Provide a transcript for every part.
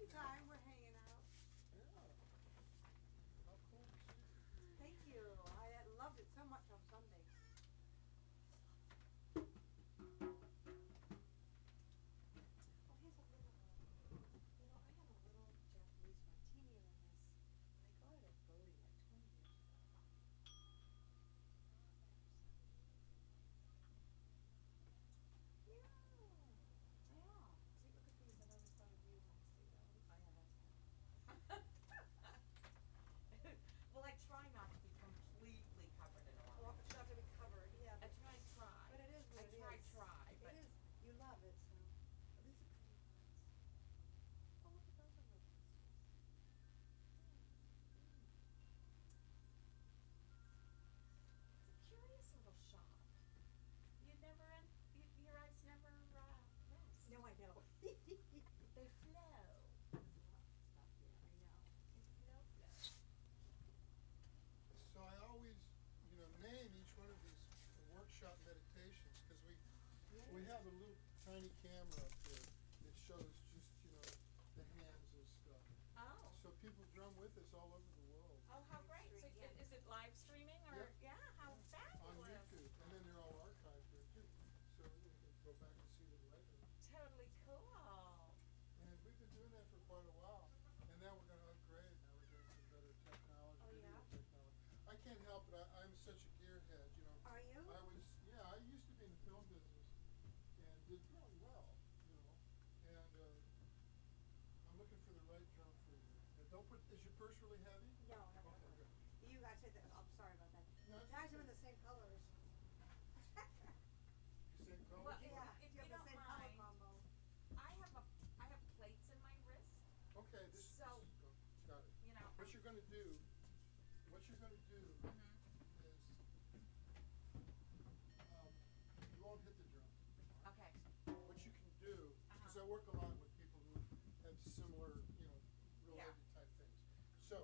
Sunday time, we're hanging out. Yeah. How cool to see you. Thank you. I loved it so much on Sunday. Oh, here's a little one. You know, I had a little Japanese martini in this, and I got it at Bodie like 20 years ago. Yeah. Yeah. See, look at these. I always thought of you when I see those. Oh yeah, that's good. Well, I try not to be completely covered in Well, orange. it's not gonna be covered, yeah, I but try, but it is what it I is. try, but It is. You love it, so. Oh, these are pretty ones. Oh, look at those are real crystals. it's a curious little shop. You never, your eyes never rest. No, I know. They flow. There's lots of stuff here, I know. It's flow. So I always, name each one of these workshop meditations because we have a little tiny camera up there that shows just, the hands and stuff. Oh. So people drum with us all over the world. Oh, how great. So Yeah. is it live streaming or? Yep. Yeah, how On fabulous. YouTube, and then they're all archived there too, so you can go back and see them later. Totally cool. And we've been doing that for quite a while, and now we're gonna upgrade, now we're doing some better technology, Oh, video yeah? technology. I can't help it, I'm such a gearhead, Are you? I used to be in the film business and did really well, and, I'm looking for the right drum for you. And don't put, is your purse really heavy? No, no, no. Okay, good. You guys said that, I'm sorry about that. No, You it's guys are okay. in the same colors. Same color? Well, Yeah, if you you have the don't same color mind, combo. I have plates in my wrist, Okay, this is, So- got it. you know. What you're gonna do is, you won't hit the drum. Okay. What you can do, because I Uh-huh. work a lot with people who have similar, related Yeah. type things. So,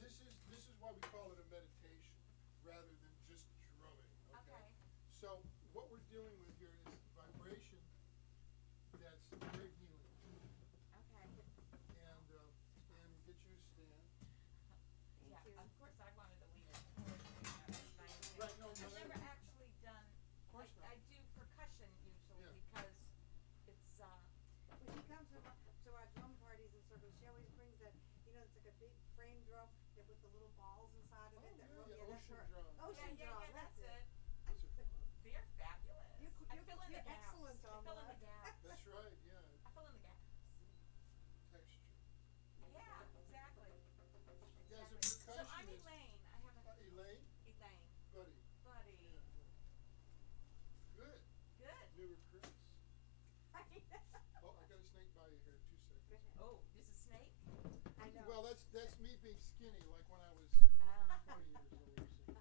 this is why we call it a meditation, rather than just drumming, okay? Okay. So, what we're dealing with here is vibration that's very healing. Okay. And get you to stand. Yeah, you. of course I wanted to leave it. It's nice. Right, no, I've never that- actually done, Of course not. I do percussion usually Yeah. because it's, When she comes to our drum parties and circles, she always brings that, it's like a big frame drum that with the little balls inside of it. Oh, that yeah, roll- yeah, that's ocean her. drum. Ocean yeah, drum, that's it. Those are fun. They're fabulous. I You're- fill in the you're gaps. excellent I on fill in that. the gaps. That's right, yeah, I fill in the gaps. texture. Yeah, exactly. Yeah, as a So I'm percussionist. Elaine. I haven't. Elaine? Elaine. Buddy. Buddy. Yeah. Good. Good. Newer Chris. Oh, I got a snake by you here, 2 seconds. Go ahead. Oh, there's a snake? I know. Well, that's me being skinny, like when I was Ah. 20 years old. So.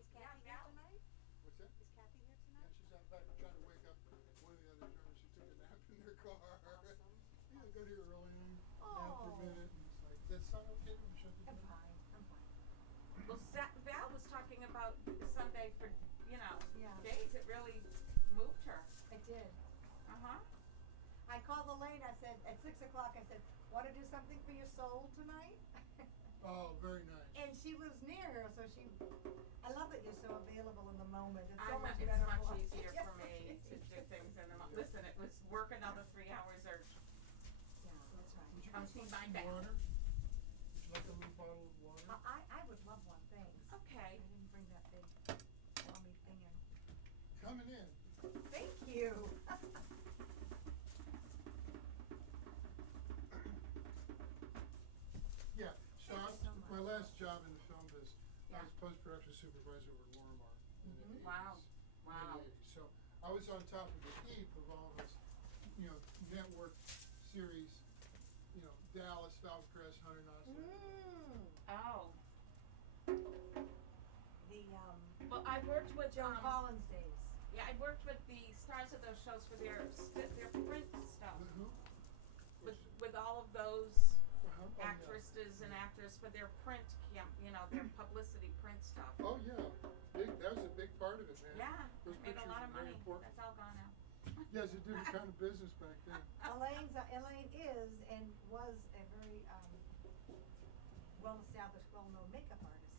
Is Yeah, Kathy here Val. tonight? What's that? Is Kathy here Yeah, tonight? she's out back trying to wake up one of the other drummers who took a nap in their car. Awesome. Yeah, I got here early and nap for Oh. a minute, and it's like, does that sound okay? We shut the I'm door? fine, I'm fine. Well, Val was talking about Sunday for, Yeah. days. It really moved her. I did. Uh-huh. I called Elaine, I said, at 6 o'clock, I said, wanna do something for your soul tonight? Oh, very nice. And she lives near her, so I love that you're so available in the moment. It's so I'm much not, better. it's much for- easier Yeah. for me to do things in the listen, it was work another 3 hours or Yeah, that's Would you right. I'm like seeing some mine back. water? Would you like a little bottle of water? I would love one, thanks. Okay. I didn't bring that big, yummy thing in. Coming in. Thank you. Yeah, so Thank you so my much. last job in the film business, I Yeah. was post-production supervisor over at Lorimar in the 80s. Wow. Wow. mid-80s. So I was on top of the heap of all this, network series, Dallas, Falcon Crest, Hunter Knoxville. Oh. The, Well, I worked with Joan Collins days. Yeah, I worked with the stars of those shows for their print stuff. With who? With all of those Uh-huh. Oh, yeah. actresses and actors for their print their publicity print stuff. Oh, yeah, that was a big part of it, man. Yeah, Those made a pictures lot are of very money. important. That's all gone now. Yes, it did a kind of business back then. Elaine is and was a very, well-established, well-known makeup artist.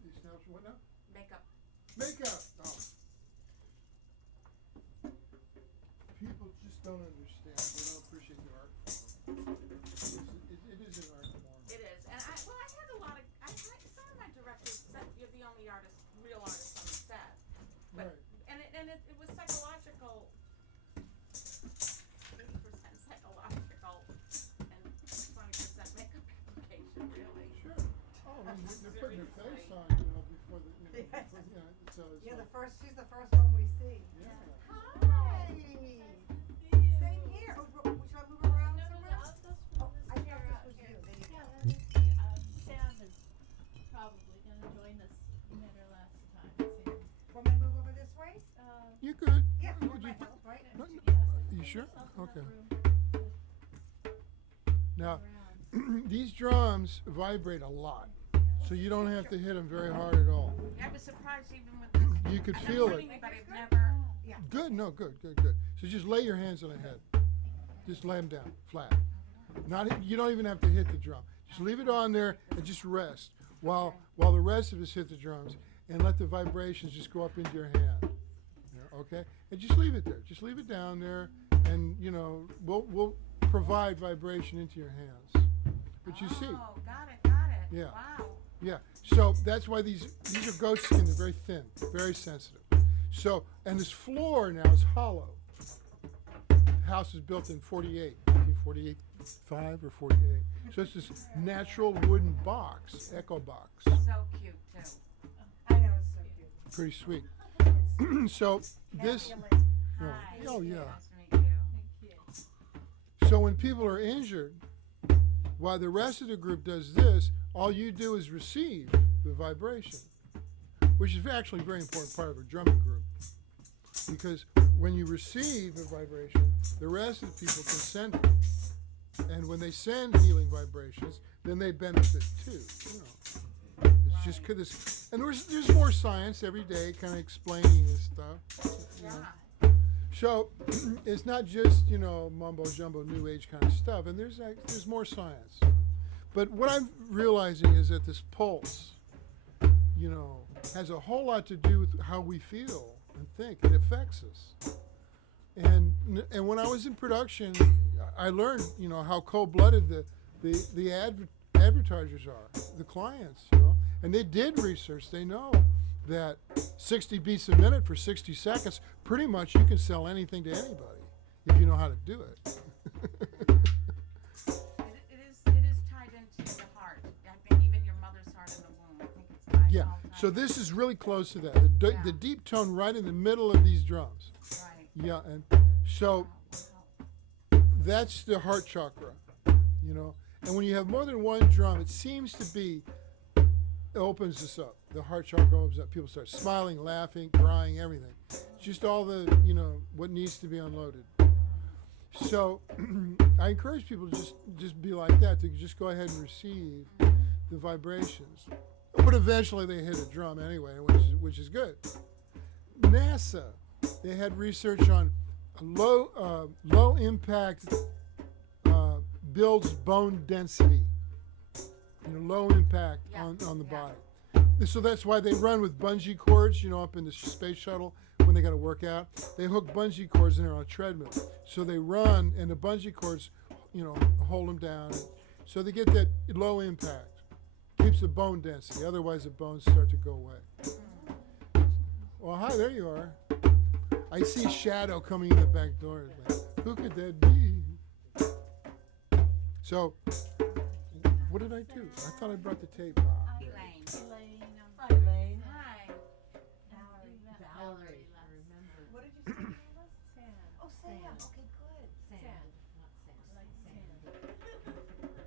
The establishment, what now? Makeup. Makeup. Oh. People just don't understand. They don't appreciate the art form. It is an art form. It is, and I had a lot of, some of my directors said you're the only artist, real artist on the set. But, Right. and it was psychological, 80% psychological, and 20% makeup application, really. Sure. Oh, I mean, they're putting their face Seriously. on, before the, Yes. before, so it's You're like, she's the first one we see. yeah. Hi. Same here. Oh, should I move around somewhere? Oh, I thought this was you. There you go. Yeah, that is me. Sam is probably gonna join us. You met her last time, Sam. Want me to move over this way? You're good. Yeah, Would that you might put- help, right? No, no. Yes, You put sure? yourself in Okay. that room, Now, around. these drums vibrate a lot, so you don't have to hit them very hard at all. I was surprised even with this. You could I've feel never it. seen, But I've never, Yeah. Good, no, good. So just lay your hands on the head. Just lay them down, flat. You don't even have to hit the drum. Just leave it on there and just rest while the rest of us hit the drums, and let the vibrations just go up into your hand. Yeah, okay? And just leave it there. Just leave it down there, and we'll provide vibration into your hands. But you see, oh, got it, Yeah. wow. yeah. So that's why these are goat skin. They're very thin, very sensitive. So, and this floor now is hollow. The house was built in 1945 or 48. So it's this natural wooden box, echo box. So cute too. I know, it's so cute. Pretty sweet. So this, Kathy Elaine. no, Hi. oh yeah. Nice to meet you. Thank you. So when people are injured, while the rest of the group does this, all you do is receive the vibration, which is actually a very important part of a drumming group. Because when you receive a vibration, the rest of the people can send it. And when they send healing vibrations, then they benefit too. It's just this, and there's more science every day, kind of explaining this stuff. Yeah. So it's not just mumbo jumbo new age kind of stuff, and there's more science. But what I'm realizing is that this pulse, has a whole lot to do with how we feel and think. It affects us. And when I was in production, I learned how cold-blooded the advertisers are, the clients, and they did research. They know that 60 beats a minute for 60 seconds, pretty much you can sell anything to anybody if you know how to do it. It is tied into the heart. I think even your mother's heart in the womb. I think it's tied Yeah. all So tied. this is really close to that. Yeah. The deep tone right in the middle of these drums. Right. Yeah, and so that's the heart chakra, And when you have more than one drum, it seems to be, it opens us up. The heart chakra opens up. People start smiling, laughing, crying, everything. Just all the, what needs to be unloaded. So I encourage people to just be like that, to just go ahead and receive the vibrations. But eventually they hit a drum anyway, which is good. NASA, they had research on low impact builds bone density. Low impact Yeah, on the yeah. body. So that's why they run with bungee cords, up in the space shuttle when they got to work out. They hook bungee cords in there on a treadmill. So they run, and the bungee cords, hold them down. So they get that low impact. Keeps the bone density. Otherwise, the bones start to go away. Well, hi, there you are. I see a shadow coming in the back door. Who could that be? So, what did I do? I thought I brought the tape. Elaine. Elaine, Hi, Elaine. Hi. Valerie last. What did you say your name was? Sam. Oh, Sam. Okay, good. Like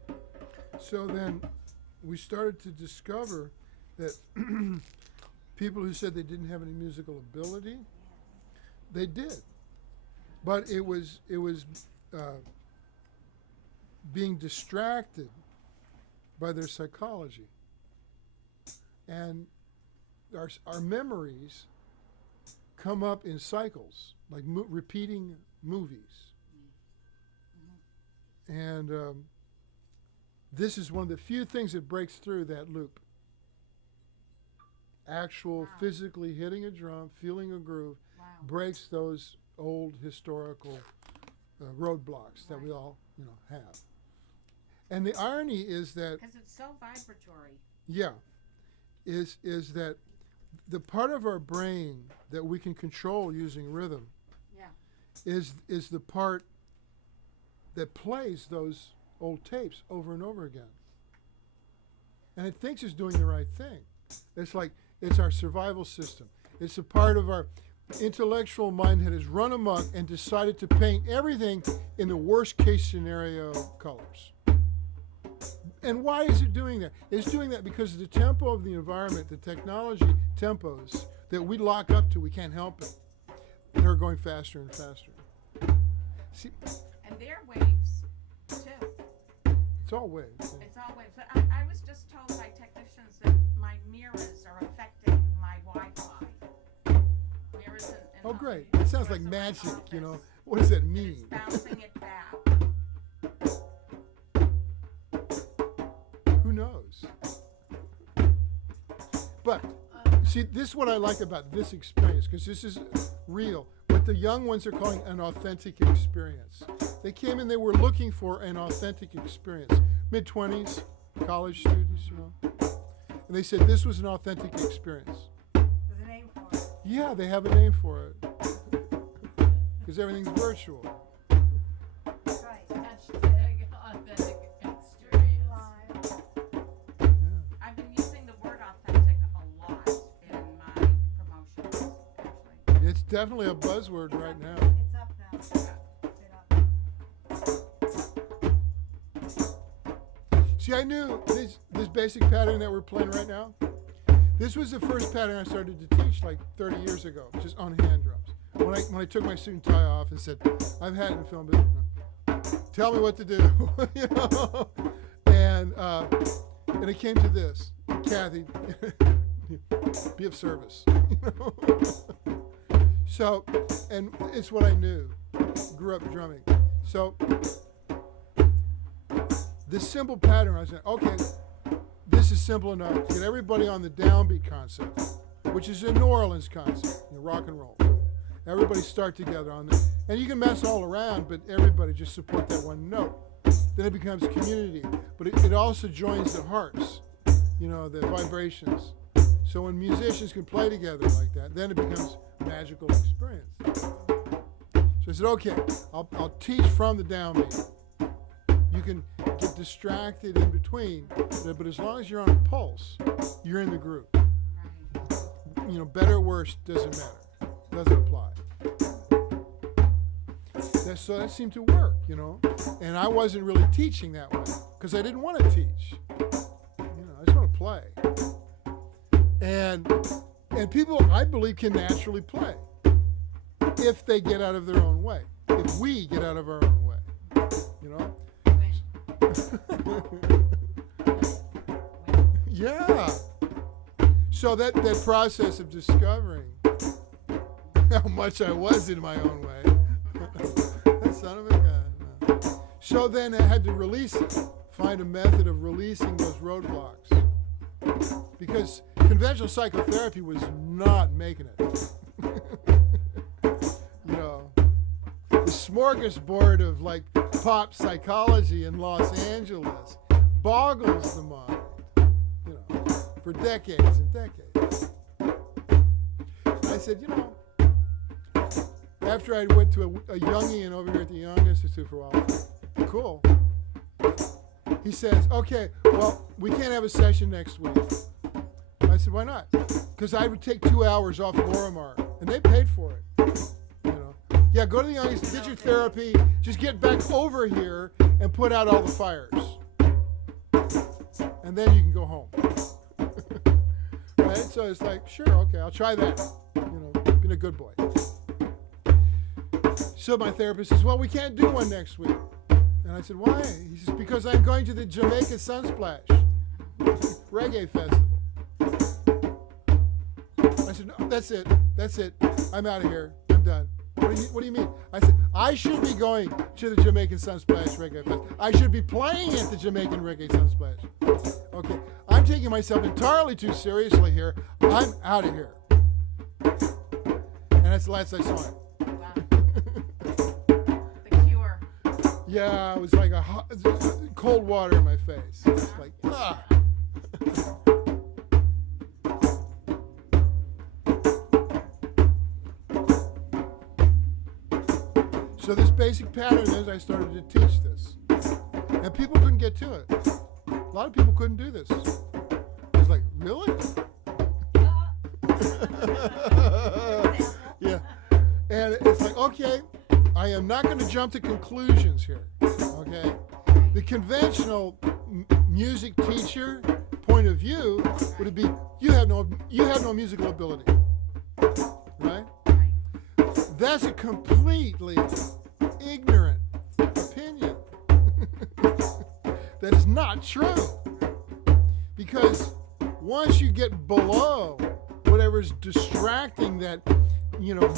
Sam. So then we started to discover that people who said they didn't have any musical ability, they did. But it was being distracted by their psychology. And our memories come up in cycles, like repeating movies. And this is one of the few things that breaks through that loop. Actual Wow. physically hitting a drum, feeling a groove, Wow. breaks those old historical roadblocks that we Right. all, have. And the irony is that, Because it's so vibratory. yeah, is that the part of our brain that we can control using rhythm Yeah. is the part that plays those old tapes over and over again. And it thinks it's doing the right thing. It's like it's our survival system. It's a part of our intellectual mind that has run amok and decided to paint everything in the worst case scenario colors. And why is it doing that? It's doing that because of the tempo of the environment, the technology tempos that we lock up to, we can't help it. They're going faster and faster. See, And their waves, too. it's all waves. Yeah. It's all waves. But I was just told by technicians that my mirrors are affecting my Wi-Fi. Mirrors in Oh, my- great. It sounds like mirrors in my magic, you know. office. What does that And mean? it's bouncing it back. Who knows? But see, this is what I like about this experience, because this is real. What the young ones are calling an authentic experience. They came in, they were looking for an authentic experience. Mid-20s, college students, And they said this was an authentic experience. There's a name for it. Yeah, they have a name for it. Because everything's virtual. That's right. Hashtag authentic experience. Live. Yeah. I've been using the word authentic a lot in my promotions, actually. It's definitely a buzzword right now. It's up now. It's up. See, I knew this basic pattern that we're playing right now. This was the first pattern I started to teach like 30 years ago, just on hand drums. When I took my suit and tie off and said, "I've had it in film business. Tell me what to do," and it came to this, Kathy, be of service. So, and it's what I knew. Grew up drumming, so. This simple pattern, I said, okay, this is simple enough to get everybody on the downbeat concept, which is a New Orleans concept, rock and roll. Everybody start together on this. And you can mess all around, but everybody just support that one note. Then it becomes community. But it also joins the hearts, the vibrations. So when musicians can play together like that, then it becomes a magical experience. So I said, okay, I'll teach from the downbeat. You can get distracted in between, but as long as you're on a pulse, you're in the groove. Right. Better or worse doesn't matter. Doesn't apply. So that seemed to work, And I wasn't really teaching that way because I didn't want to teach. I just want to play. And people, I believe, can naturally play if they get out of their own way. If we get out of our own way, Yeah. So that process of discovering how much I was in my own way. That son of a gun. So then I had to release it. Find a method of releasing those roadblocks. Because conventional psychotherapy was not making it. The smorgasbord of pop psychology in Los Angeles boggles the mind, for decades and decades. I said, after I went to a Jungian over here at the Young Institute for a while, cool. He says, okay, well, we can't have a session next week. I said, why not? Because I would take 2 hours off Lorimar, and they paid for it. Yeah, go to the Young Institute, get your therapy, just get back over here and put out all the fires. And then you can go home. Right? So it's like, sure, okay, I'll try that. Being a good boy. So my therapist says, well, we can't do one next week. And I said, why? He says, because I'm going to the Jamaica Sunsplash Reggae Festival. I said, said, no, that's it. I'm out of here. I'm done. What do you mean? I said, I should be going to the Jamaican Sunsplash Reggae Fest. I should be playing at the Jamaican Reggae Sunsplash. Okay, I'm taking myself entirely too seriously here. I'm out of here. And that's the last I saw him. Wow. The Cure. Yeah, it was like cold water in my face. It's like, ah. So this basic pattern is I started to teach this. And people couldn't get to it. A lot of people couldn't do this. I was like, really? Yeah. And it's like, okay, I am not going to jump to conclusions here. Okay? The conventional music teacher point of view would be you have no musical ability. Right? That's a completely ignorant opinion. That is not true. Because once you get below whatever's distracting that,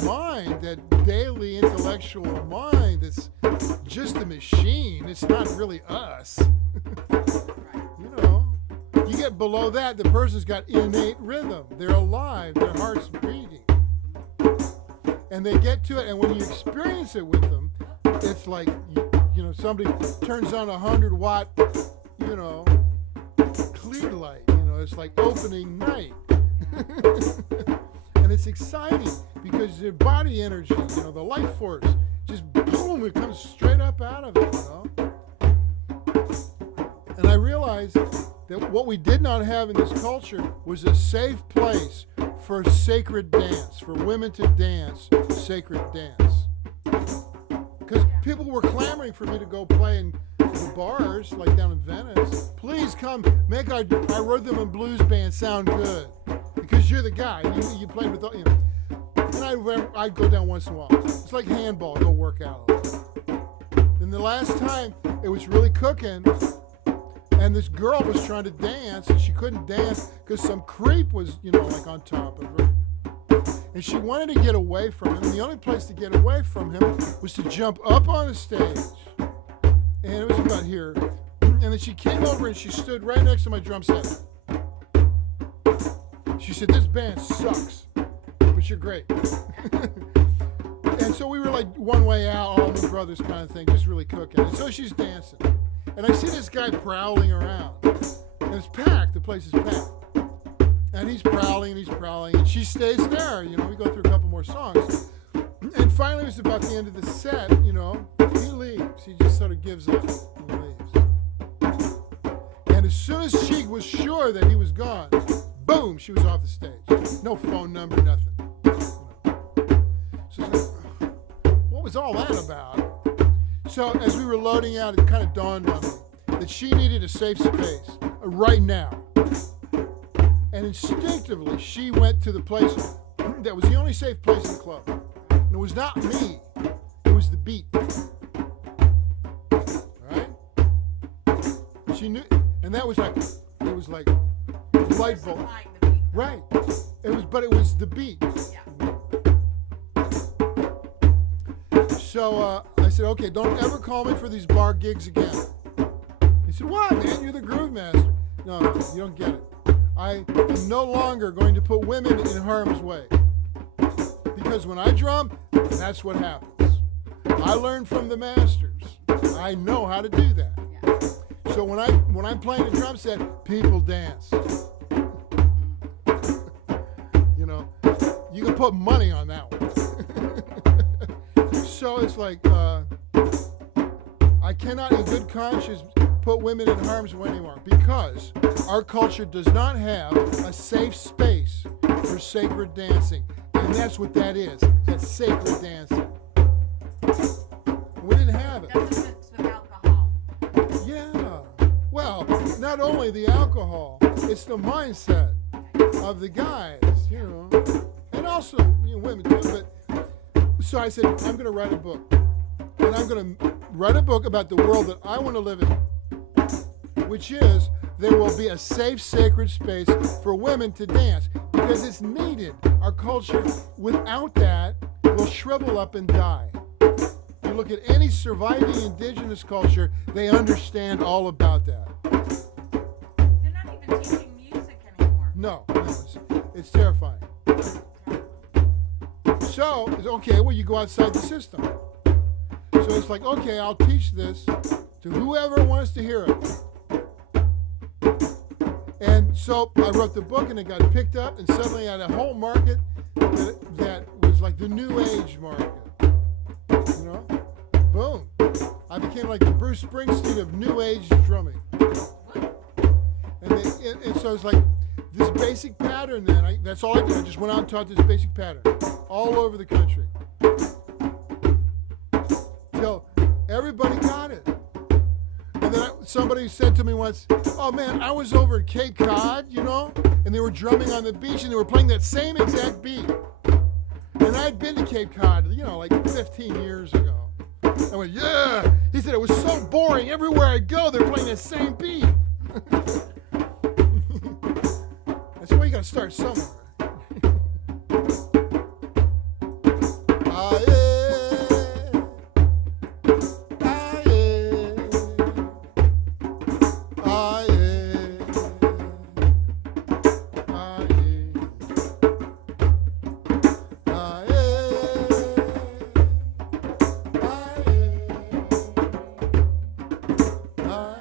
mind, that daily intellectual mind, it's just a machine. It's not really us. You get below that, the person's got innate rhythm. They're alive. Their heart's beating. And they get to it, and when you experience it with them, it's like, somebody turns on 100-watt, clear light. It's like opening night. And it's exciting because their body energy, the life force, just boom, it comes straight up out of it, And I realized that what we did not have in this culture was a safe place for sacred dance, for women to dance sacred dance. Because people were clamoring for me to go play in the bars, like down in Venice. Please come, make our rhythm and blues band sound good. Because you're the guy. You play with, And I'd go down once in a while. It's like handball, go work out. Then the last time, it was really cooking. And this girl was trying to dance, and she couldn't dance because some creep was, like on top of her. And she wanted to get away from him. And the only place to get away from him was to jump up on the stage. And it was about here. And then she came over and she stood right next to my drum set. She said, "This band sucks, but you're great." And so we were like one way out, Allman Brothers kind of thing, just really cooking. And so she's dancing. And I see this guy prowling around. And it's packed. The place is packed. And he's prowling, and she stays there. We go through a couple more songs. And finally, it was about the end of the set, he leaves. He just sort of gives up and leaves. And as soon as she was sure that he was gone, boom, she was off the stage. No phone number, nothing. So what was all that about? So as we were loading out, it kind of dawned on me that she needed a safe space right now. And instinctively, she went to the place that was the only safe place in the club. And it was not me. It was the beat. All right? She knew, and that was like, it was like light bulb. Right. But it was the beat. So I said, okay, don't ever call me for these bar gigs again. He said, why, man? You're the groove master. No, you don't get it. I am no longer going to put women in harm's way. Because when I drum, that's what happens. I learned from the masters. I know how to do that. So when I'm playing a drum set, people dance. You can put money on that one. So it's like, I cannot in good conscience put women in harm's way anymore because our culture does not have a safe space for sacred dancing. And that's what that is. That's sacred dancing. We didn't have it. Doesn't mix with alcohol. Yeah. Well, not only the alcohol, it's the mindset of the guys, and also women too. But so I said, I'm going to write a book. And I'm going to write a book about the world that I want to live in, which is there will be a safe, sacred space for women to dance because it's needed. Our culture, without that, will shrivel up and die. You look at any surviving indigenous culture, they understand all about that. They're not even teaching music anymore. No, it's terrifying. So, it's okay, well, you go outside the system. So it's like, okay, I'll teach this to whoever wants to hear it. And so I wrote the book and it got picked up, and suddenly I had a whole market that was like the new age market. You know? Boom. I became like the Bruce Springsteen of new age drumming. And so it's like this basic pattern then. That's all I did. I just went out and taught this basic pattern all over the country. Till everybody got it. And then somebody said to me once, oh man, I was over at Cape Cod, you know, and they were drumming on the beach and they were playing that same exact beat. And I'd been to Cape Cod, you know, like 15 years ago. I went, yeah. He said it was so boring. Everywhere I go, they're playing the same beat. I said, well, you got to start somewhere. Ah, yeah. Ah, yeah. Ah, yeah. Ah, yeah. Ah,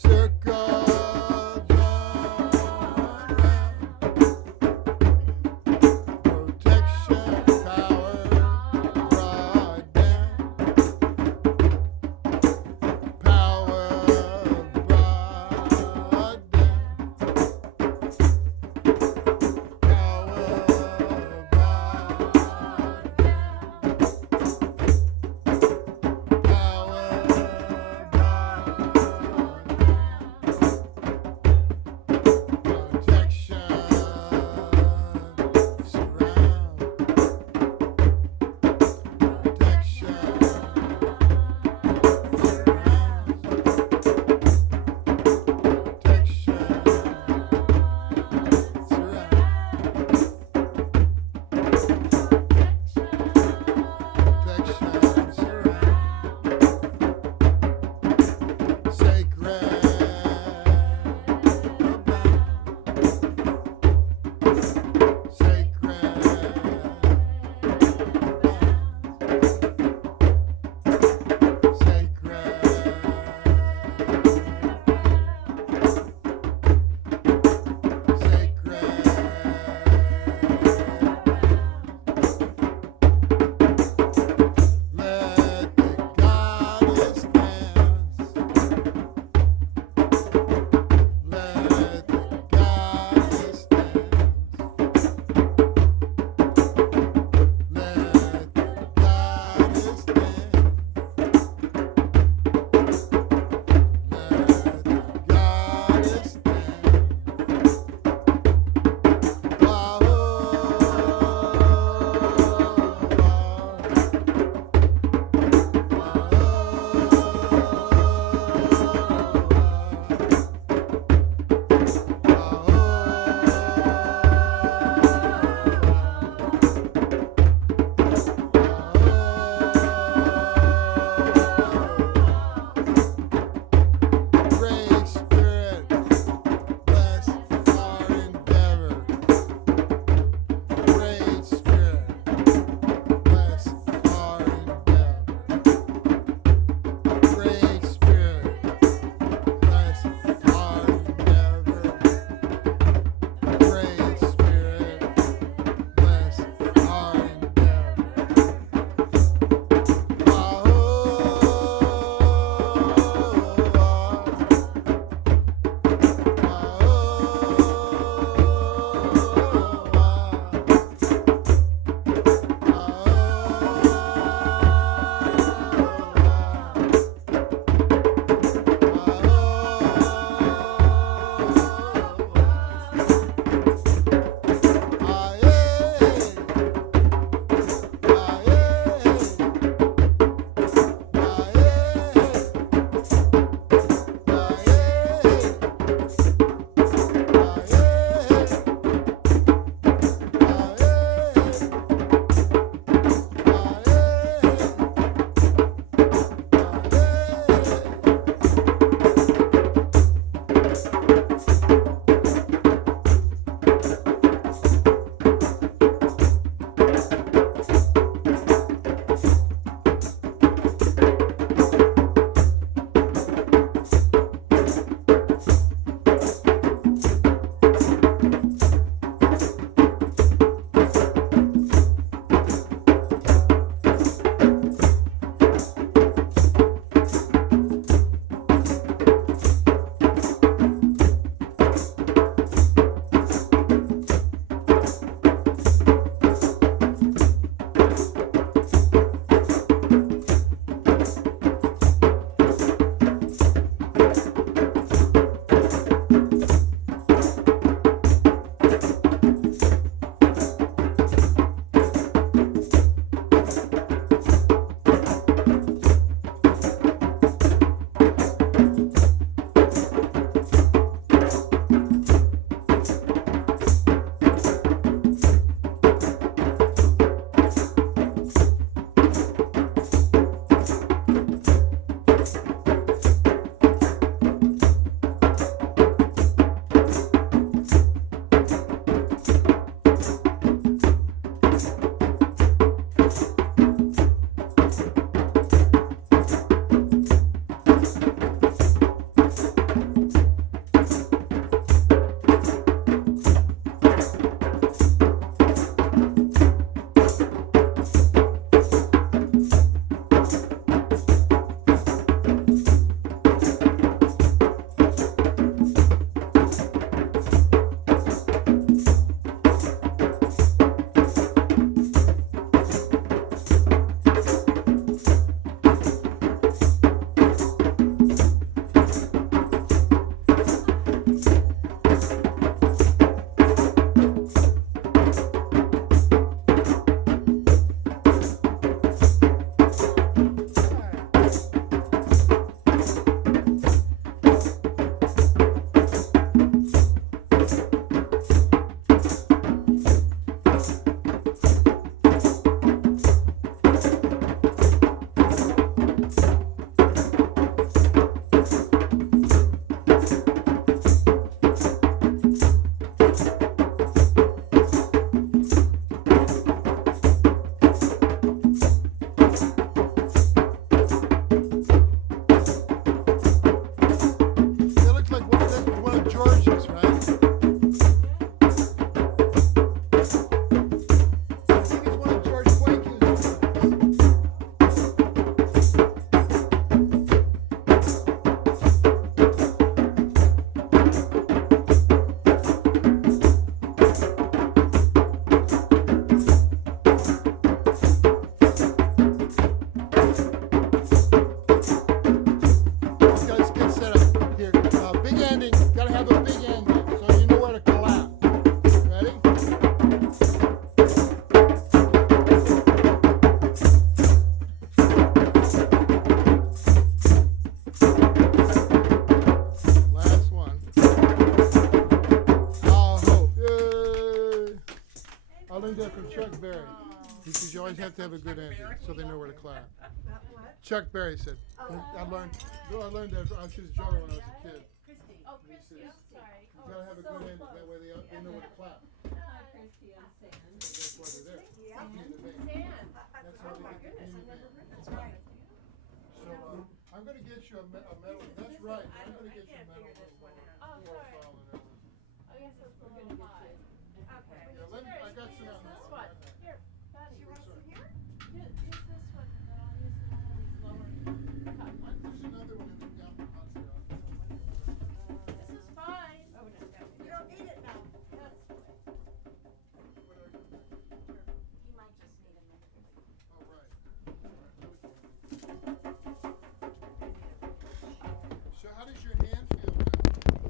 circles around. Protection power brought down. Power brought down. Power brought down. Power brought down. Berry. He says you always have to have a good ending, so they know where to clap. What? Chuck Berry said. Oh. I learned that I was his drummer when I was a kid. Christy. Oh, Christy, I'm sorry. You gotta have a good ending, that way they know where to clap. Christy and Sam. That's why they're there. Yeah. Being the main. Sam. That's how they get the theme band. That's right. So, I'm gonna get you a medal, that's right, I'm gonna get you a medal. Oh, sorry. I guess it's a little high. Okay. Yeah, let me, I got some Use out this now. one. Here, Patty. She wants some here? Use this one, and then I'll use one of these lower cut ones. There's another one in the down the hot there. This is fine. You don't need it now. That's fine. He might just need a minute. Oh, right. So how does your hand feel now?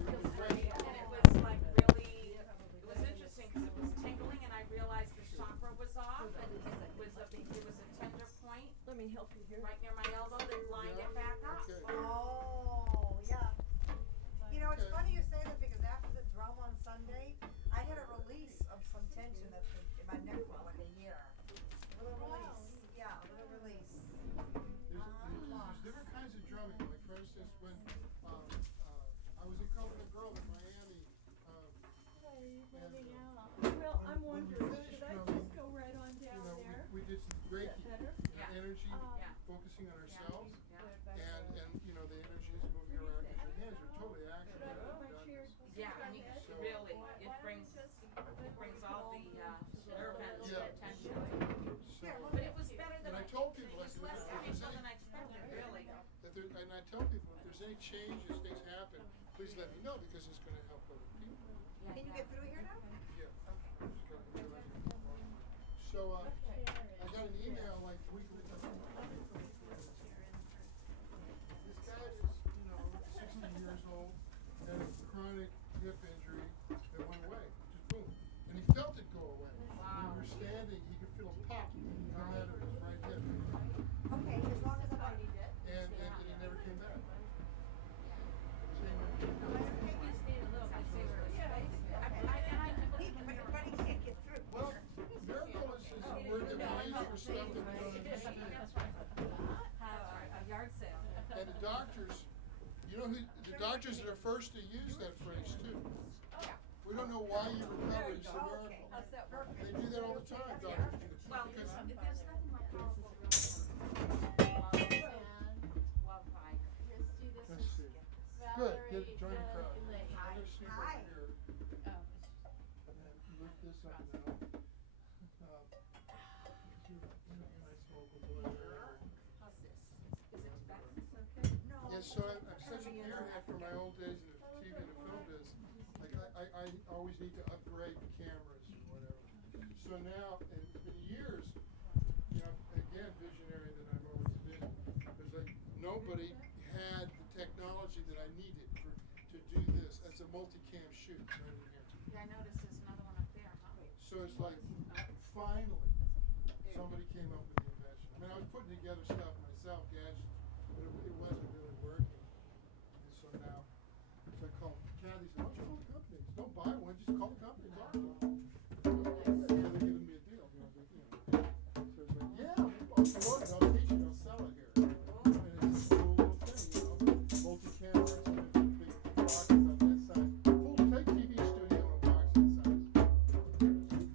Feels great, and it was like really, it was interesting because it was tingling and I realized the chakra was off and it was a tender point Let me help you here. right near my elbow that lined it back up. Okay. Oh, yeah. You know, it's funny you say that because after the drum on Sunday, I had a release of some tension that's been in my neck for like a year. A little release. Yeah, a little release. There's different kinds of drumming, like for instance, when, I was in Coconut Grove in Miami, Hey, moving out. Well, I'm when we wondering, finished should I drumming, just go right on you down know, there? we did some great Better? Yeah. energy, Yeah. focusing on ourselves, Yeah. and, you know, the energy is moving around, because your hands are totally active. Should I when put you've my done chair? this. Yeah, and you So- really, Why it don't we brings just- all the nerve endings Yeah. to attention. So, But it was better than And I it told people, I was said, less if there's painful any- than I expected, really. that there, and I tell people, if there's any changes, things happen, please let me know, because it's gonna help other people. Yeah, Can you yeah. get through here now? Yeah. So, I got an email like a week ago. This guy is, you know, 60 years old, had a chronic hip injury that went away, just boom. And he felt it go away. When Wow. we were standing, he could feel a pop come out of his right hip. Okay, as long as I'm. And it never came back. But he can't get through. Well, miracle is a word that we use for stuff that we don't understand. A yard sale. And the doctors, you know who, the doctors are the first to use that phrase too. We don't know why you recovered, it's a miracle. That's that perfect. They do that all the time, doctors do. Well, Because there's nothing more powerful than love by. Christy, this Let's is see. Valerie. Good, join the crowd. Lane. I'm gonna see Hi. right here, Oh, and then lift this up now. You're a nice local boy there. How's this? Is it back? No. Yeah, so I'm such a gearhead from my old days in the TV and the film biz. Like I always need to upgrade cameras or whatever. So now, and it's been years, you know, again, visionary that I've always been. There's like, nobody had the technology that I needed to do this. That's a multicam shoot right in here. Yeah, I noticed there's another one up there, huh? So it's like, finally, somebody came up with the invention. I mean, I was putting together stuff myself, gadgets, but it wasn't really working. And so now, so I called Kathy, said, why don't you call the company? Don't buy one, just call the company, talk to them. So they're giving me a deal, you know, So it's like, yeah, I'll promote it, I'll teach it, I'll sell it here. And it's a cool little thing, you know, multi-cameras, and a big box on this side. Full take TV studio on a box this size.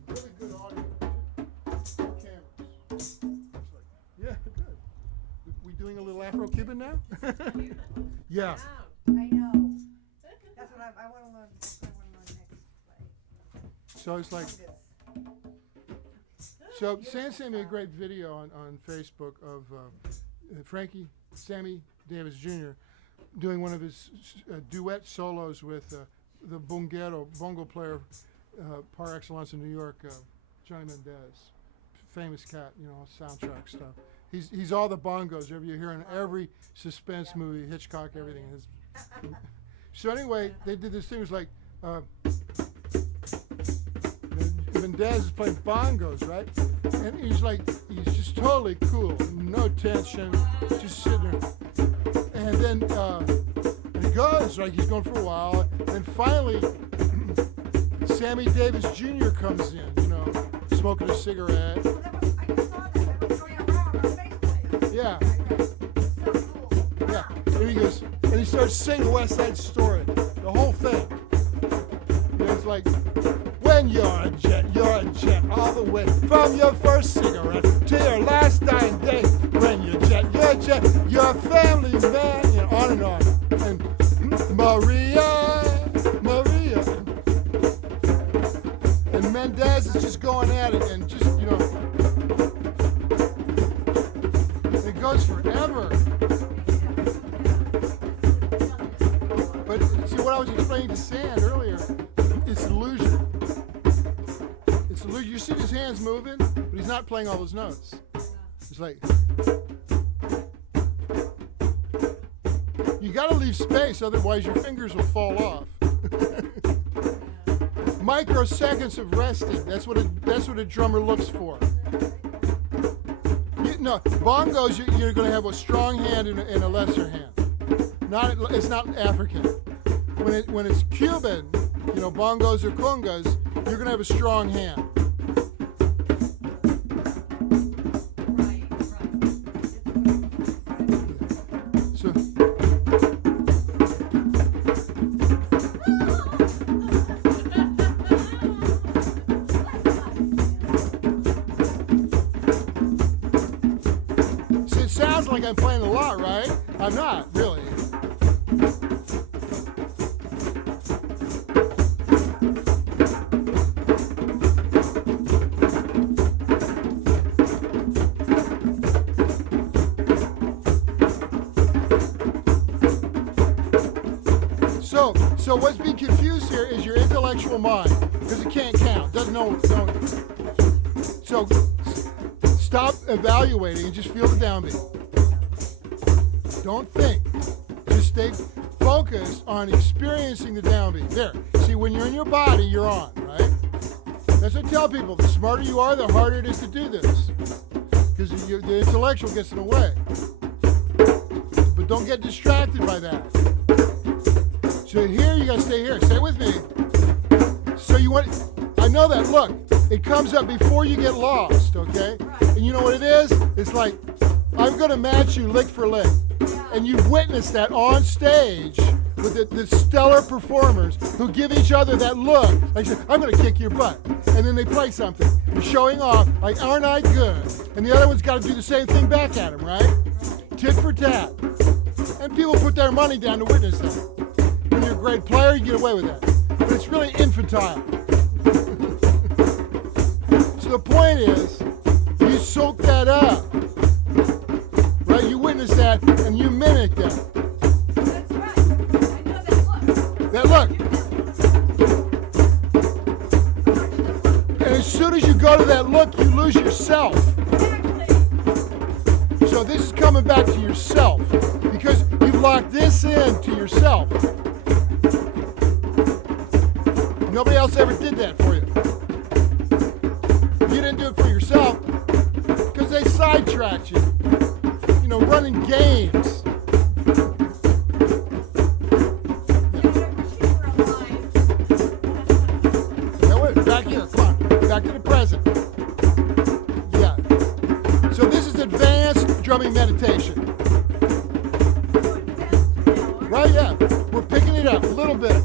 Really good audio, too. Cameras. It's like, yeah, good. We doing a little Afro-Cuban now? Yeah. I know. That's what I wanna learn, that's what I wanna learn next. So it's like, Fungus. so Sam sent me a great video on Facebook of Frankie, Sammy Davis Jr. doing one of his duet solos with the bongo player par excellence in New York, Johnny Mendez, famous cat, you know, soundtrack stuff. He's all the bongos you hear in every suspense movie, Hitchcock, everything. So anyway, they did this thing. It was like Mendez is playing bongos, right? And he's just totally cool, no tension, just sitting there. And then and he goes, right? He's going for a while, and finally Sammy Davis Jr. comes in, you know, smoking a cigarette. Well, that was, I just saw that. That was going around on Facebook. Yeah. So cool. Yeah. And he goes, and he starts singing West Side Story, the whole thing. And it's like, when you're a jet, all the way from your first cigarette to your last dying day. When you're a jet, you're a family man, you know, on and on. And Maria. And Mendez is just going at it and just, you know, it goes forever. But see what I was explaining to Sand earlier, it's illusion. It's illusion. You see his hands moving, but he's not playing all those notes. It's like, you gotta leave space, otherwise your fingers will fall off. Microseconds of resting. That's what a drummer looks for. No, bongos, you're going to have a strong hand and a lesser hand. It's not African. When it's Cuban, you know, bongos or congas, you're going to have a strong hand. So. It sounds like I'm playing a lot, right? I'm not, really. So what's being confused here is your intellectual mind, because it can't count, doesn't know. So stop evaluating and just feel the downbeat. Don't think. Just stay focused on experiencing the downbeat. There. See, when you're in your body, you're on, right? That's what I tell people. The smarter you are, the harder it is to do this. Because the intellectual gets in the way. But don't get distracted by that. So here, you gotta stay here. Stay with me. So I know that. Look, it comes up before you get lost, okay? And you know what it is? It's like, I'm gonna match you lick for lick. And you've witnessed that on stage with the stellar performers who give each other that look. Like, I'm gonna kick your butt. And then they play something. You're showing off, like, aren't I good? And the other one's gotta do the same thing back at him, right? Tit for tat. And people put their money down to witness that. When you're a great player, you get away with that. But it's really infantile. So the point is, you soak that up. Right? You witness that and you mimic that. That's right. I know that look. That look. And as soon as you go to that look, you lose yourself. So this is coming back to yourself. Because you've locked this in to yourself. Nobody else ever did that for you. You didn't do it for yourself because they sidetracked you. You know, running games. Now wait, back here, come on. Back to the present. Yeah. So this is advanced drumming meditation. Right, yeah. We're picking it up a little bit.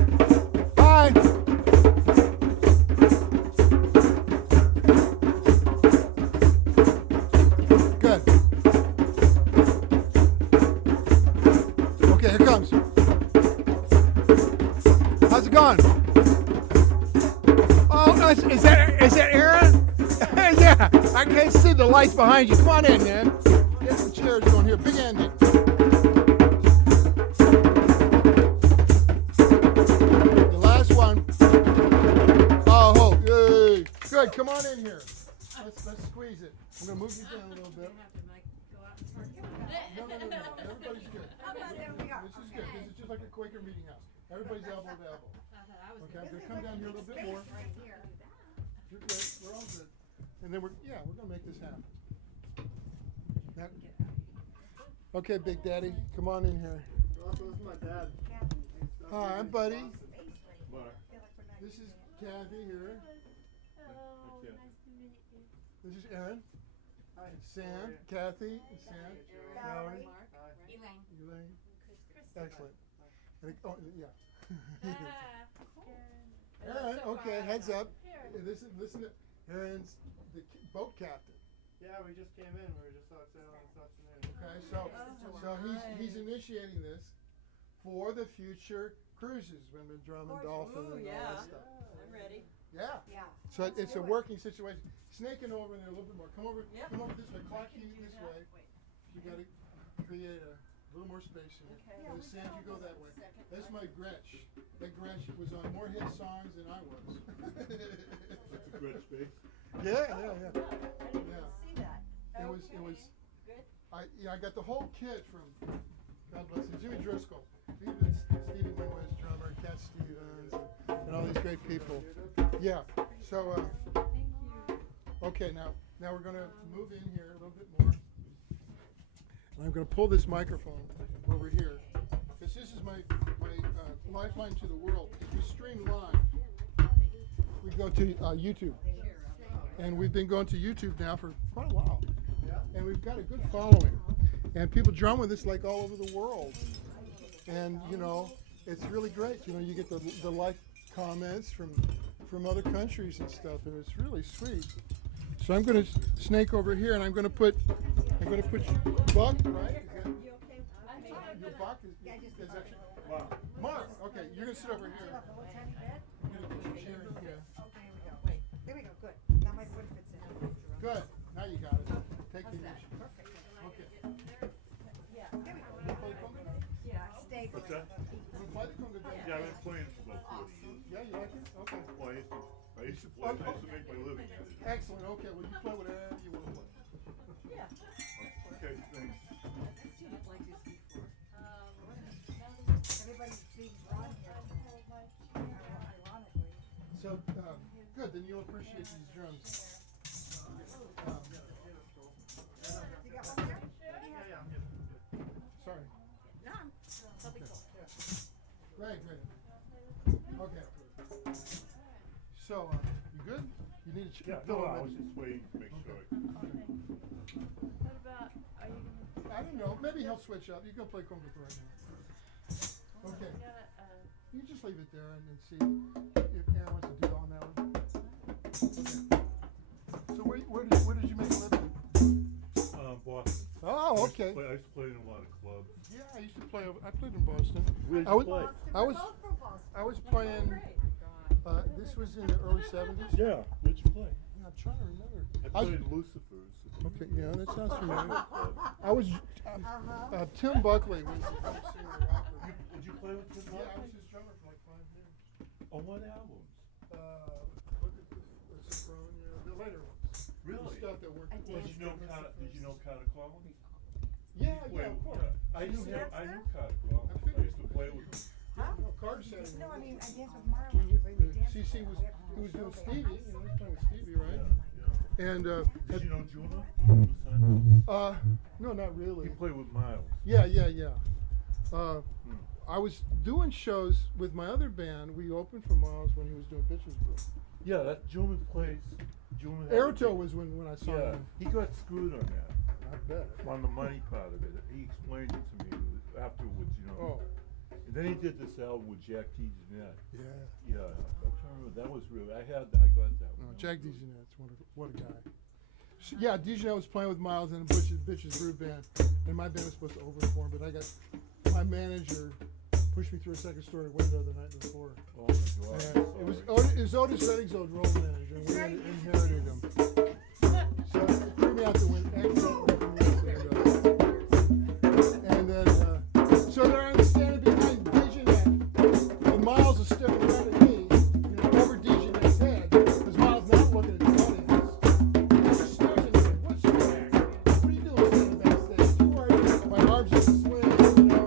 Bye. Good. Okay, here comes. How's it going? Oh, nice. Is that Aaron? Yeah, I can't see the lights behind you. Come on in, man. Get some chairs going here. Big ending. The last one. Oh, yay. Good. Come on in here. Let's squeeze it. I'm gonna move you down a little bit. No. Everybody's good. There we go. This is good. This is just like a Quaker meeting house. Everybody's elbow to elbow. Okay, I'm gonna come down here a little bit more. Right here. You're good. We're all good. And then we're gonna make this happen. Okay, Big Daddy, come on in here. This is my dad. Hi, I'm Buddy. But This is Kathy here. Hello, nice to meet you. This is Aaron. Sam, Kathy, Sam, Valerie, Elaine. Elaine. Excellent. Oh, yeah. Aaron, okay, heads up. Listen to Aaron's the boat captain. Yeah, we just came in. We were just out sailing this afternoon. Okay, so he's initiating this for the future cruises when we're Drummond Dolphin and all that stuff. I'm ready. Yeah. Yeah. So it's a working situation. Snaking over in there a little bit more. Come over this way. Clock you this way. You gotta create a little more space here. Okay. And the sand, you go that way. That's my Gretsch. That Gretsch was on more hit songs than I was. That's a great space. Yeah. I didn't even see that. It was. Good. I got the whole kit from God bless him, Jimmy Driscoll. Stevie Winwood's drummer, Cat Stevens, and all these great people. Yeah. So okay, now we're gonna move in here a little bit more. And I'm gonna pull this microphone over here. Because this is my lifeline to the world. We stream live. We go to YouTube. And we've been going to YouTube now for quite a while. And we've got a good following. And people drum with us like all over the world. And you know, it's really great. You know, you get the like comments from other countries and stuff, and it's really sweet. So I'm gonna snake over here, and I'm gonna put Buck, right? You okay? Your Buck is actually Mark. Okay, you're gonna sit over here. Sit up a little tiny bit. I'm gonna put your chair in here. Okay, here we go. Wait. There we go. Good. Now my foot fits in. Good. Now you got it. Take the initiative. Perfect. Okay. Yeah. There we go. Play the conga? Stay What's great. that? Play the conga, Dave. Yeah, I've been playing for about 40 years. Yeah, you like it? Okay. Well, I used to play. I used to make my living at it. Excellent. Okay. Well, you play whatever you want to play. Yeah. Okay, thanks. I've seen it like this before. Everybody's being drawn here. Ironically. So, good. Then you'll appreciate these drums. You got one there? Sorry. No, they'll be cool. Great. Okay. So, you good? You need a Yeah, no, I was just waiting to make sure. What about, are you gonna, I don't know. Maybe he'll switch up. You go play conga for right now. Okay. you got You just leave it there and then see if Aaron wants to do it on that one. Okay. So where did you make a living? Boston. Oh, okay. I used to play in a lot of clubs. Yeah, I used to play. I played in Boston. Where did I you was- play? I was Both from Boston. I was playing. This was in the early '70s. Yeah, where'd you play? I'm trying to remember. I I was- played in Lucifer's. Okay, yeah, that sounds familiar. I was Tim Buckley was the singer of opera. Did you play with Tim Yeah, I Buckley? was his drummer for like 5 years. On what albums? Look at the Sophronia, the later ones. Really? The stuff that worked. Did you know Carter Collins? Yeah, Play of with- course. I knew him. That's I her? knew Carter Collins. I used to play with him. Huh? No, card setting. No, I mean, I danced with Marlon. CC was he was doing Stevie. You know, he was playing with Stevie, right? And Did you know Juno? no, not really. He played with Miles. Yeah. I was doing shows with my other band. We opened for Miles when he was doing Bitches Brew. Yeah, that Juno plays. Juno. Airto was when I saw Yeah, him. he got screwed on that. I bet. On the money part of it. He explained it to me afterwards, you know. Oh, And then he did this album with Jack T. Jeanette. yeah. Yeah, I'm trying to remember. That was really. I got that No, one. Jack DeJohnette's what a guy. So, yeah, DeJohnette was playing with Miles in a Bitches Brew band, and my band was supposed to open for him, but I got my manager pushed me through a second-story window the night before. Oh my God. And it was Otis Redding's old road manager, and we inherited him. So it threw me out the window. And then, so there I'm standing behind DeJohnette, and Miles is staring right at me, over DeJohnette's head, because Miles not looking at the audience. He just stares at me, what's your name? What are you doing standing backstage? Who are you? My arms just swing, you know.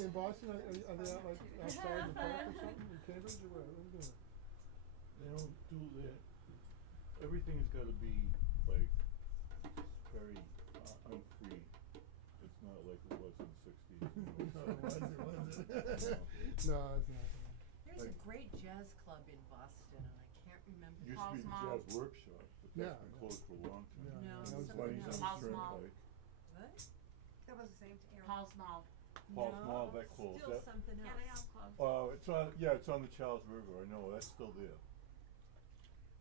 in Boston, are they out like outside the park or something in Cambridge or what? What are they doing? They don't do that. Everything's gotta be like very unfree. It's not like it was in the '60s. No, was it? No, it's not. There's a great jazz club in Boston, and I can't remember. Used to be Paul's the Mall. jazz workshop, but Yeah, that's been yeah. closed for a long time. Yeah, No, that was something Bunny's on the Paul's Mall. turnpike. What? That was the same area. Paul's Mall. Paul's No, Mall, that closed. Still That- something else. Yeah, they all closed. It's on, yeah, it's on the Charles River, I know, that's still there.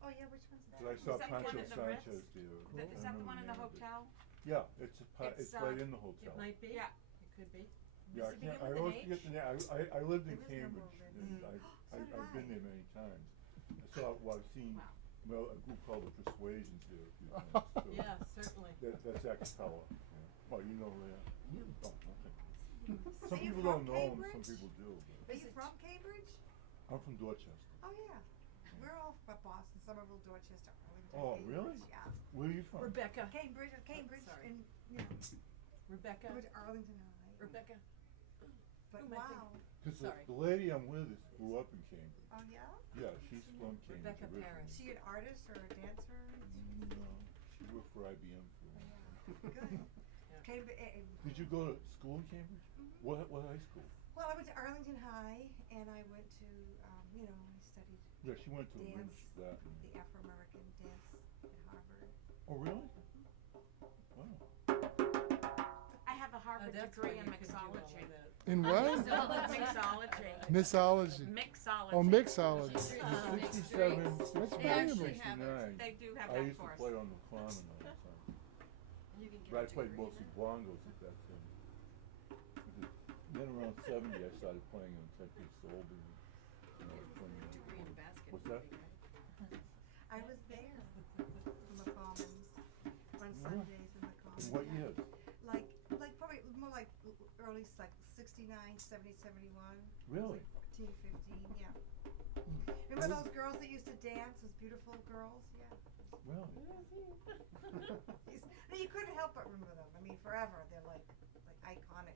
Oh, yeah, which one's that? 'Cause I saw Is that the one Pancho at the Ritz? Sanchez there. Is I that the remember one in the name of it. hotel? Yeah, it's It's, right uh, in the hotel. It might be. Yeah. It could be. Yeah, I Does it can't, begin I with an always H? forget the name, I lived in There is no Cambridge, more and Ritz. I, So did I've been I. there many times. I saw, well, I've seen, well, a group called the Persuasions there a few times, too. Yeah, certainly. That's Acapella, yeah. Oh, you know that? Oh, okay. So Some you people from don't know 'em, some Cambridge? people do, Are but you from Cambridge? I'm from Dorchester. Oh, yeah. We're all from Boston, Somerville, Dorchester, Arlington. Oh, Cambridge, really? Yeah. Where are you from? Rebecca. Cambridge, sorry. and, you know, Rebecca. Cambridge, Arlington High. Rebecca. But who am I thinking? wow. Cause Sorry. the lady I'm with grew up in Cambridge. Oh, yeah? Yeah, she's from Cambridge Rebecca originally. Paris. Is she an artist or a dancer? No, she worked for IBM for a long time. Good. Yeah. Cambridge, Did you go to school in Cambridge? What high school? well, I went to Arlington High, and I went to, you know, I studied Yeah, she went to Dance. Lynch that. the Afro-American dance at Harvard. Oh, really? Wow. I have a Harvard degree in mixology. In what? Mixology. Mixology. Mixology. Oh, mixology. In 67, That's sixty-nine, valuable. 69, They do have I that used to course. play on the common all the time. But I played mostly bongos at that time. Because then around 70, I started playing on Texas Soul. What's that? I was there in the Commons on Yeah. Sundays in the Commons. In what yeah. years? Like probably more like early, like 69, 70, 71. Really? 14, 15, yeah. Remember those girls that used to dance, those beautiful girls? Yeah. Really? No, you couldn't help but remember them. I mean, forever. They're like iconic,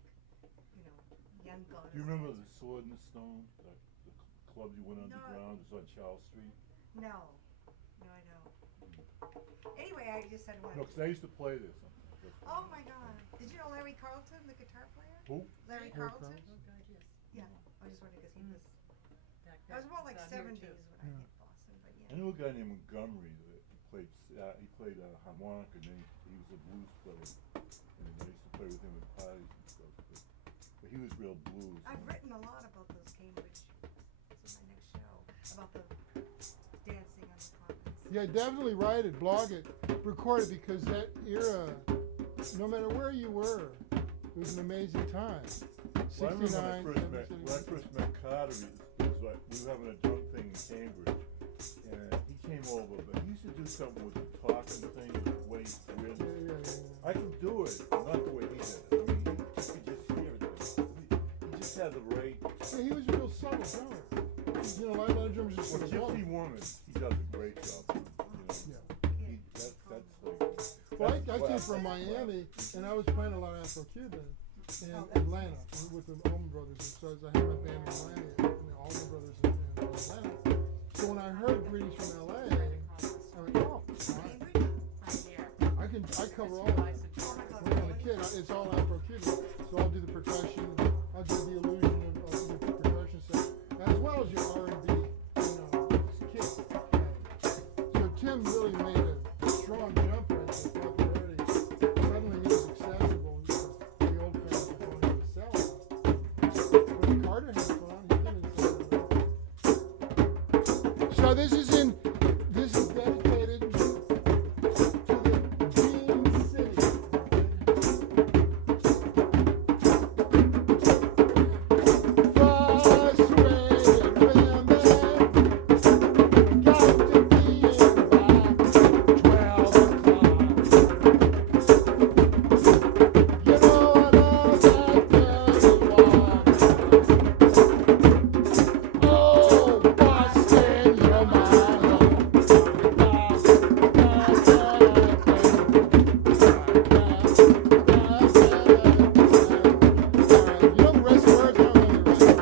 young guns. Do you remember the Sword and the Stone? The club you went No. underground? It's on Charles Street. No, I don't. Anyway, I just had one. No, 'cause I used to play there sometimes. That's why. Oh my God! Did you know Larry Carlton, the guitar player? Who? Larry Larry Carlton? Carlton? Yeah. I was just wondering because he was. That That was more like down here 70s too. when I Yeah. hit Boston, but I yeah. knew a guy named Montgomery that played harmonica, and then he was a blues player. And I used to play with him at parties and stuff. But he was real blues. I've written a lot about those Cambridge. This is my next show about the dancing on the commons. Yeah, definitely write it, blog it, record it, because that era, no matter where you were, it was an amazing time. Well, I remember 69, when I first met Carter, it was like, we were having a drunk thing in Cambridge, and he came over, but he used to do something with the talking thing, the way he really, yeah. I could do it, but not the way he did it. I mean, you could just hear it. He just had the right, Yeah, he was a real subtle drummer. You know, a lot of drummers just well, sort of go. Gypsy Woman, he does a great job, you know. Yeah. That's like. Well, I that's came classic. from Miami, and I was playing a lot of Afro-Cuban in Atlanta with the Allman Brothers. And so I had my band in Miami, and the Allman Brothers in Atlanta. So when I heard Greetings from LA, I went, oh, all right. Cambridge? Right here. I cover all of it. Oh my God, When I'm a really? kid, it's all Afro-Cuban. So I'll do the percussion, I'll do the illusion of the percussion stuff, as well as your R&B, as a kid. So Tim really made a strong jump right to popularity. Suddenly he was accessible because the old fans were going to sell it. When Carter had fun, he didn't sell it. So this is dedicated to the Dream City. Frustrated women got to be in by 12 o'clock. You know I love that dirty water. Oh, Boston, you're my home. You know the rest of the words? I don't know the rest.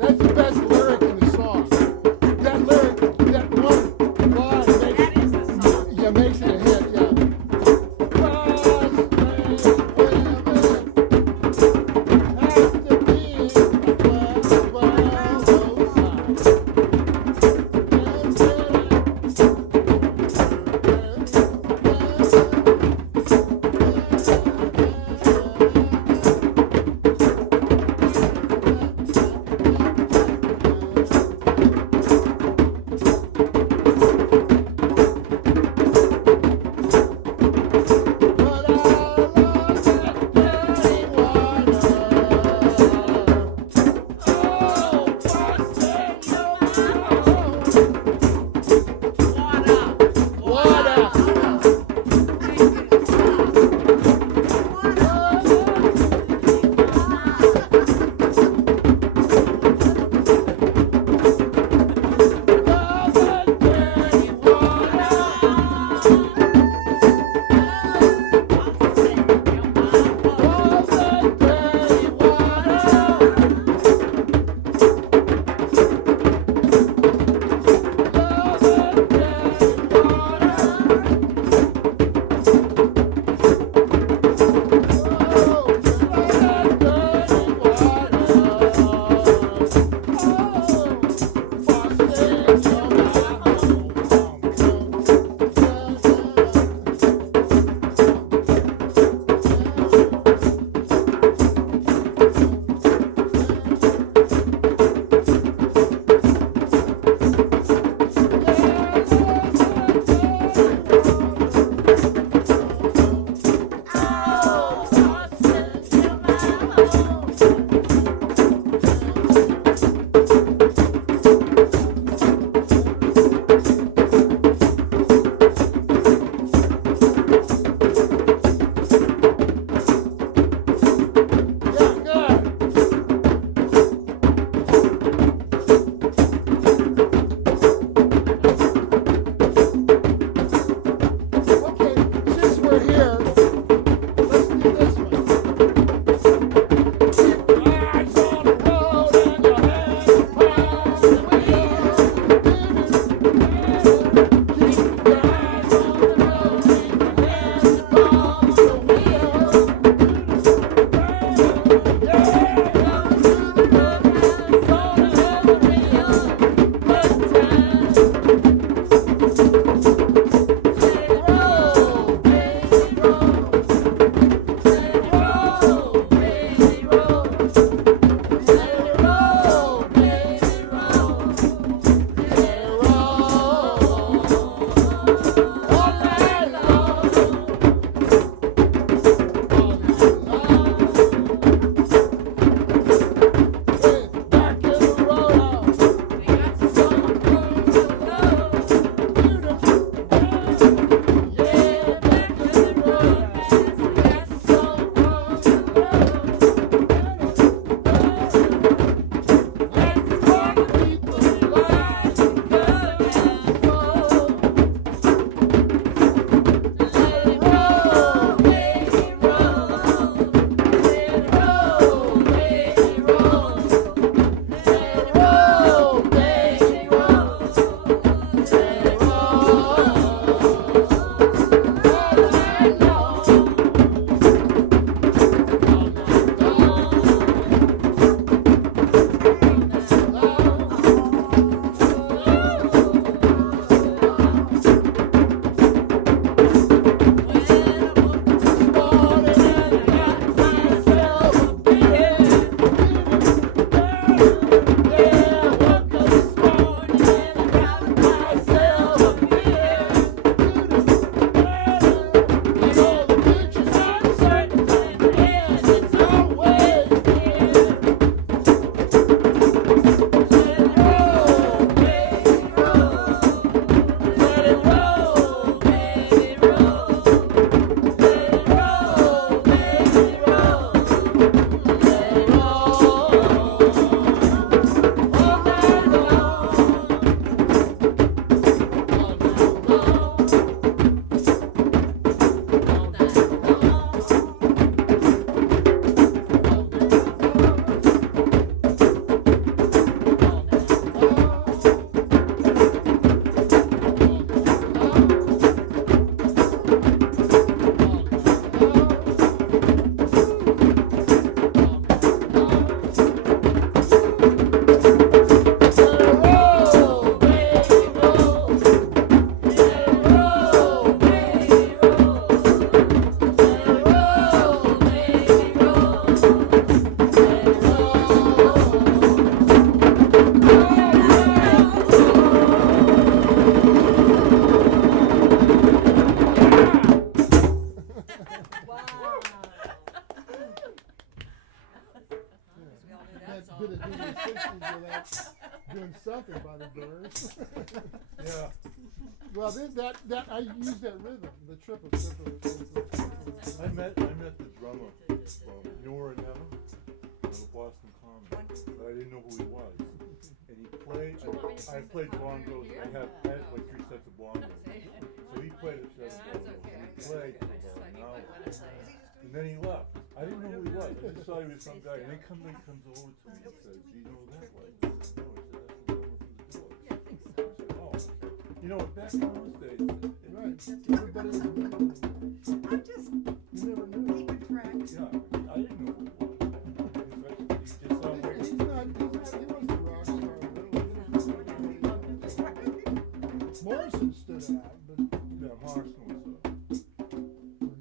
That's the best lyric in the song. That lyric, that one line That makes, is the song. yeah, makes it a hit, yeah. Has to be But I love that dirty water. Oh, Boston, you're my home. Water. Love that dirty water. Love that dirty water. Father Burns. Yeah. Well, that I use that rhythm, the triple. I met the drummer from Nora Never, of the Boston Common, but I didn't know who he was. And he played, I played bongos, I had like 3 sets of bongos. So he played a set of bongos, and he played for about an hour. And then he left. I didn't know who he was, I just thought he was some guy, and then he comes over to me and says, "Do you know that one?" I said, "No," he said, "That's the drummer from the Doors." I said, "Oh, okay." You know, back in those days, Right. Everybody was doing it. I'm just You never knew. keeping track. yeah, I didn't know who he was. He just sounded like He wasn't a rock star. Morrison stood out, but that Morrison was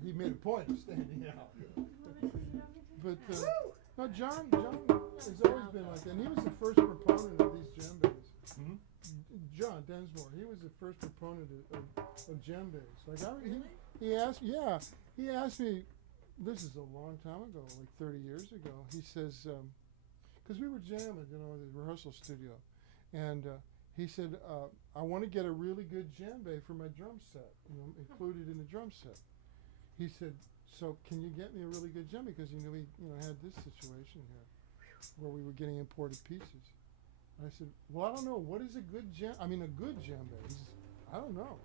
he made a point of standing out. But no, John has always been like that. And he was the first proponent of these djembes. Mhm. John Densmore, he was the first proponent of djembes. Like he asked me. This is a long time ago, like 30 years ago. He says, because we were jamming, in the rehearsal studio, and he said, I want to get a really good djembe for my drum set, included in the drum set. He said, so can you get me a really good djembe? Because he knew we had this situation here, where we were getting imported pieces. And I said, well, I don't know. What is a good djembe? I mean, a good djembe. He says, I don't know.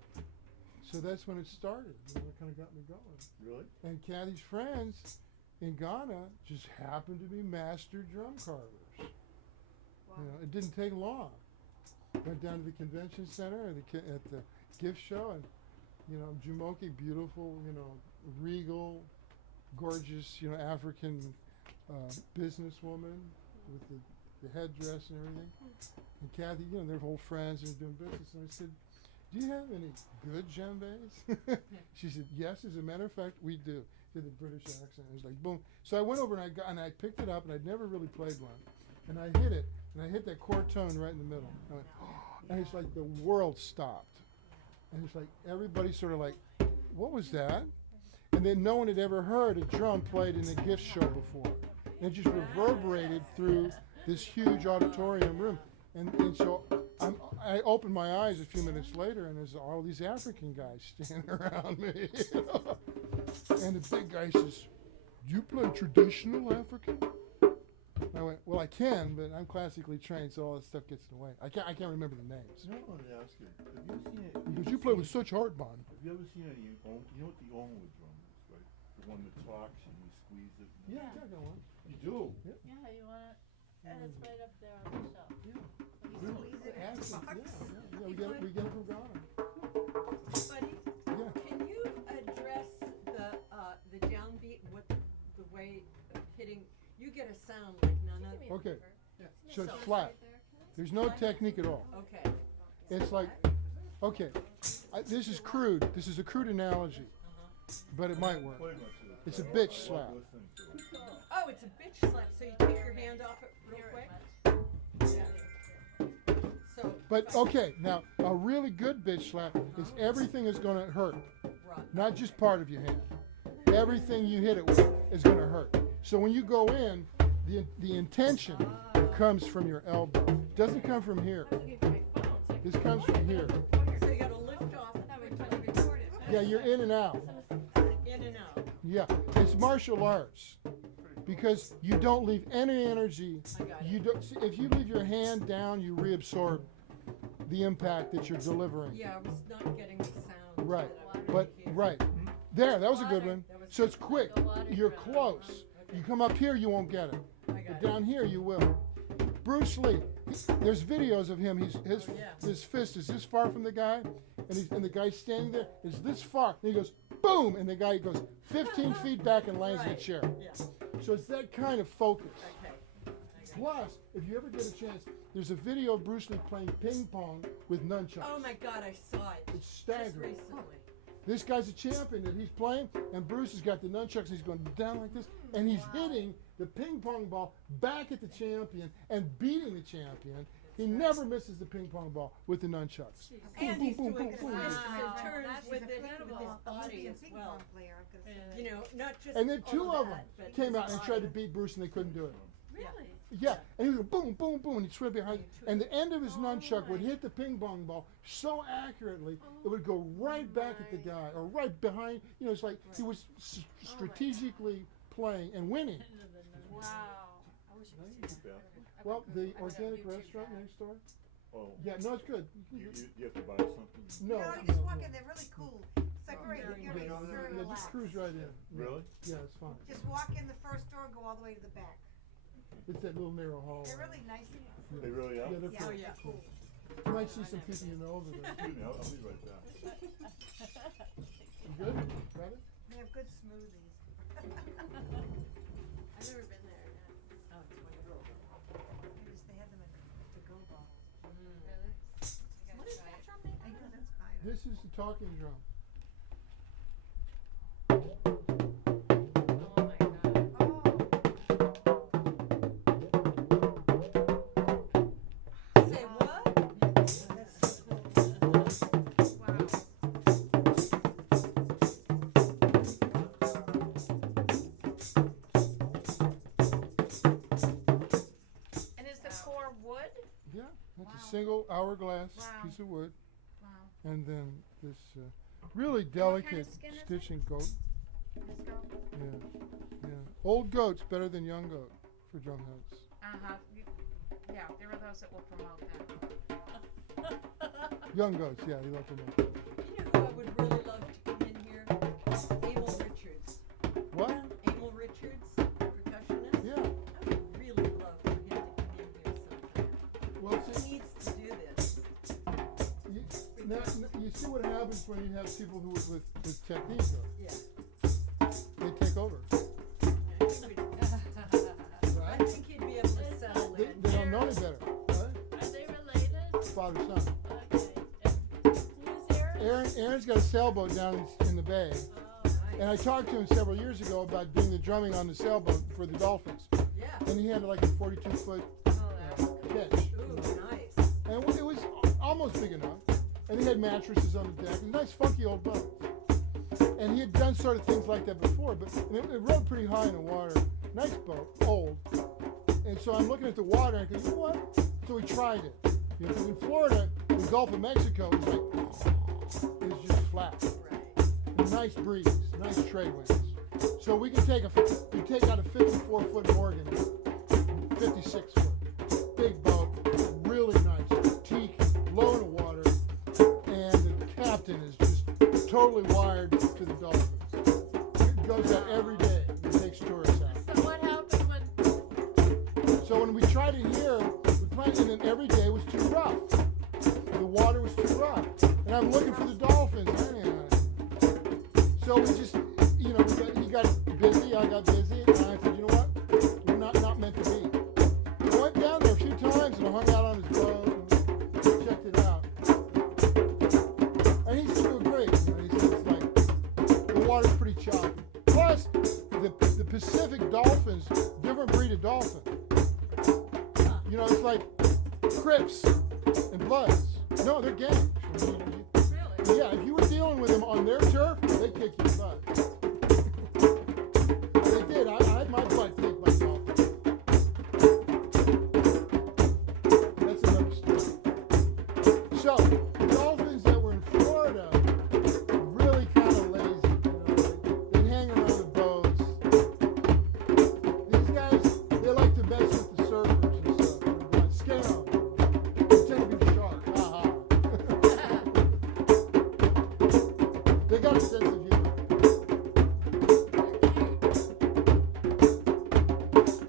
So that's when it started. It kind of got me going. Really? And Kathy's friends in Ghana just happened to be master drum carvers. It didn't take long. Went down to the convention center at the gift show, and Jumoke, beautiful, regal, gorgeous, African businesswoman with the headdress and everything. And Kathy, they're old friends and doing business. And I said, do you have any good djembes? She said, yes, as a matter of fact, we do. Did the British accent. It was like, boom. So I went over and I picked it up, and I'd never really played one. And I hit it, and I hit that chord tone right in the middle. I went, and it's like the world stopped. And it's like everybody sort of like, what was that? And then no one had ever heard a drum played in a gift show before. And it just reverberated through this huge auditorium room. And so I opened my eyes a few minutes later, and there's all these African guys standing around me. And the big guy says, do you play traditional African? I went, well, I can, but I'm classically trained, so all that stuff gets in the way. I can't remember the names. You know what I wanted to ask you? Have you seen it? Because you play with such heart, Bon. Have you ever seen any? You know what the Onwood drum is, right? The one that talks and you squeeze it. Yeah, I got one. You do. Yeah, you want it? And it's right up there on the shelf. Really? We get it from Ghana. Buddy, Yeah. can you address the downbeat, the way of hitting? You get a sound like none other. Okay. So it's So- flat. There's no technique at all. Okay. It's like, okay, this is crude. This is a crude analogy, but it might work. Play much of it. It's a I bitch love slap. listening to it. Oh, it's a bitch slap. So you take your hand off it real quick. Yeah. So. But okay, now a really good bitch slap is everything is going to hurt, Right. not just part of your hand. Everything you hit it with is going to hurt. So when you go in, the intention comes from your elbow. It doesn't come from here. This comes from here. So you got to lift off. Yeah, you're in and out. In and out. Yeah, it's martial arts because you don't leave any energy. I got it. You don't. See, if you leave your hand down, you reabsorb the impact that you're delivering. Yeah, I was not getting the sound. Right, that I but wanted to hear. right there, that was a good one. That was So it's quick. You're close. You come up here, you won't get it. I But got down here, you will. Bruce Lee. There's videos of him. Yeah. His fist is this far from the guy, and the guy standing there is this far. And he goes boom, and the guy goes 15 feet back and lands in a Right. chair. Yeah. So it's that kind of focus. Okay. Plus, if you ever get a chance, there's a video of Bruce Lee playing ping pong with nunchucks. Oh my God, I saw it. It's Just staggering. recently. This guy's a champion that he's playing, and Bruce has got the nunchucks. He's going down like this, and he's hitting the ping pong ball back at the champion and beating the champion. He never misses the ping pong ball with the nunchucks. And he's doing boom, twists boom. and turns That's with his incredible. body as Ping well. pong player, I'm gonna say. You know, not just And then two all of them that, but came his out and tried to body. beat Bruce, and they couldn't do it. Really? Yeah, and he would go boom, boom, boom, and he'd swing behind, and the end of his nunchuck would hit the ping pong ball so accurately, it would go right back at the guy, or right behind, it's like he was strategically playing and winning. Wow. Well, the organic restaurant next door? Oh, Yeah, no, it's good. you have to buy something? No, No, you just walk in, they're really cool. It's like very, you're Yeah, gonna be very just relaxed. cruise right in. Really? Yeah, it's fine. Just walk in the first door and go all the way to the back. It's that little narrow hall. They're really nice. They really are? Yeah, they're Yeah, cool. they're cool. You might see some people you know over there. Excuse me, I'll be right back. You good? Got it? They have good smoothies. I've never been there yet. Oh, it's wonderful. They have them in to-go bottles. Really? What is that drum made I out know, of? that's kind of. This is the talking drum. Oh my god. Say what? That's so cool. Wow. And is the core wood? Yeah, that's Wow. a single hourglass Wow. piece of wood, Wow. and then this really kind of delicate skin is it? stitching goat. Let's go. Yeah, yeah. Old goat's better than young goat for drum heads. Uh-huh. Yeah, there are those that will promote that. Young goats, yeah, you love them. You know who I would really love to come in here? Emil Richards. What? Emil Richards, percussionist. Yeah. I would really love for him to come in here sometime. Well, He see, needs to do this. you see what happens when you have people who with technique, though. Yeah. They take over. I think he'd be able to settle They in. don't know any better, right? Are they related? Father, son. Okay. Who's Aaron? Aaron's got a sailboat down in the bay. Oh, And I talked to him several years ago about doing the drumming on the sailboat for the Dolphins. Yeah. And he had like a 42-foot Oh, that's pitch. ooh, nice. And it was almost big enough. And he had mattresses on the deck. A nice funky old boat. And he had done sort of things like that before, but it rode pretty high in the water. Nice boat, old. And so I'm looking at the water and I go, you know what? So we tried it. You know, 'cause in Florida, the Gulf of Mexico is like, it's just flat. Right. A nice breeze, nice trade winds. So we can take out a 54-foot Morgan, 56-foot, big boat, really nice, teak, low in the water, and the captain is just totally wired to the Dolphins. It goes out every day and takes tourists out. so what happened when So when we tried it here, we planned it, and every day was too rough. The water was too rough, and I'm looking for the dolphins. So we just, he got busy, I got busy, and I said, you know what? We're not meant to be. I went down there a few times and I hung out on his boat and checked it out. And he seemed to agree. He said it's like the water's pretty choppy. Plus, the Pacific dolphins, different breed of dolphin. It's like Crips and Bloods. No, they're gangs. Really? Yeah, if you were dealing with them on their turf, they kick your butt. They did. I had my butt kicked by dolphins. That's another story. So, the dolphins that were in Florida were really kind of lazy. They'd hang around the boats. These guys, they like to mess with the surfers and stuff. Scale. Pretend to be shark. Ha They got a sense of humor.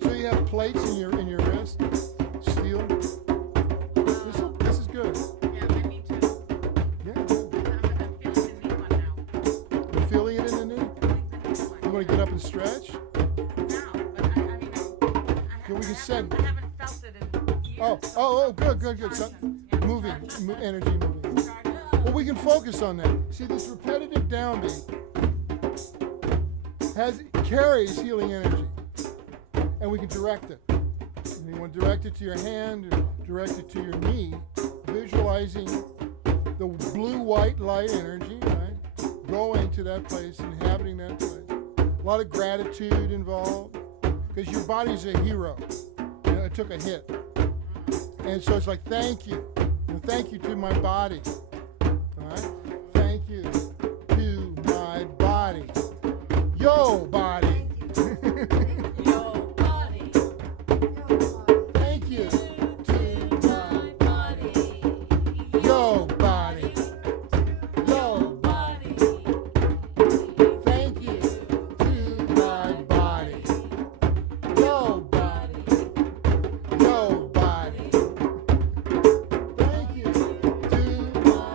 So you have plates in your wrist, steel. This is good. Yeah, I need to. Yeah, I'm feeling the knee one now. you're feeling it in the knee. You want to get up and stretch? No, but I mean, So we can send. I haven't felt it in years. Oh, good. So, Yeah, moving, starting. energy moving. Starting. Well, we can focus on that. See, this repetitive downbeat carries healing energy, and we can direct it. You want to direct it to your hand, or direct it to your knee, visualizing the blue-white light energy, right, going to that place, inhabiting that place. A lot of gratitude involved, because your body's a hero. of took a hit. And so it's like, thank you. And thank you to my body. Alright? Thank you to my body. Yo, body. Your body. Thank you to my Body. yo, body. Yo, Body. thank you to my body. Yo, body. Yo, body. Thank you to my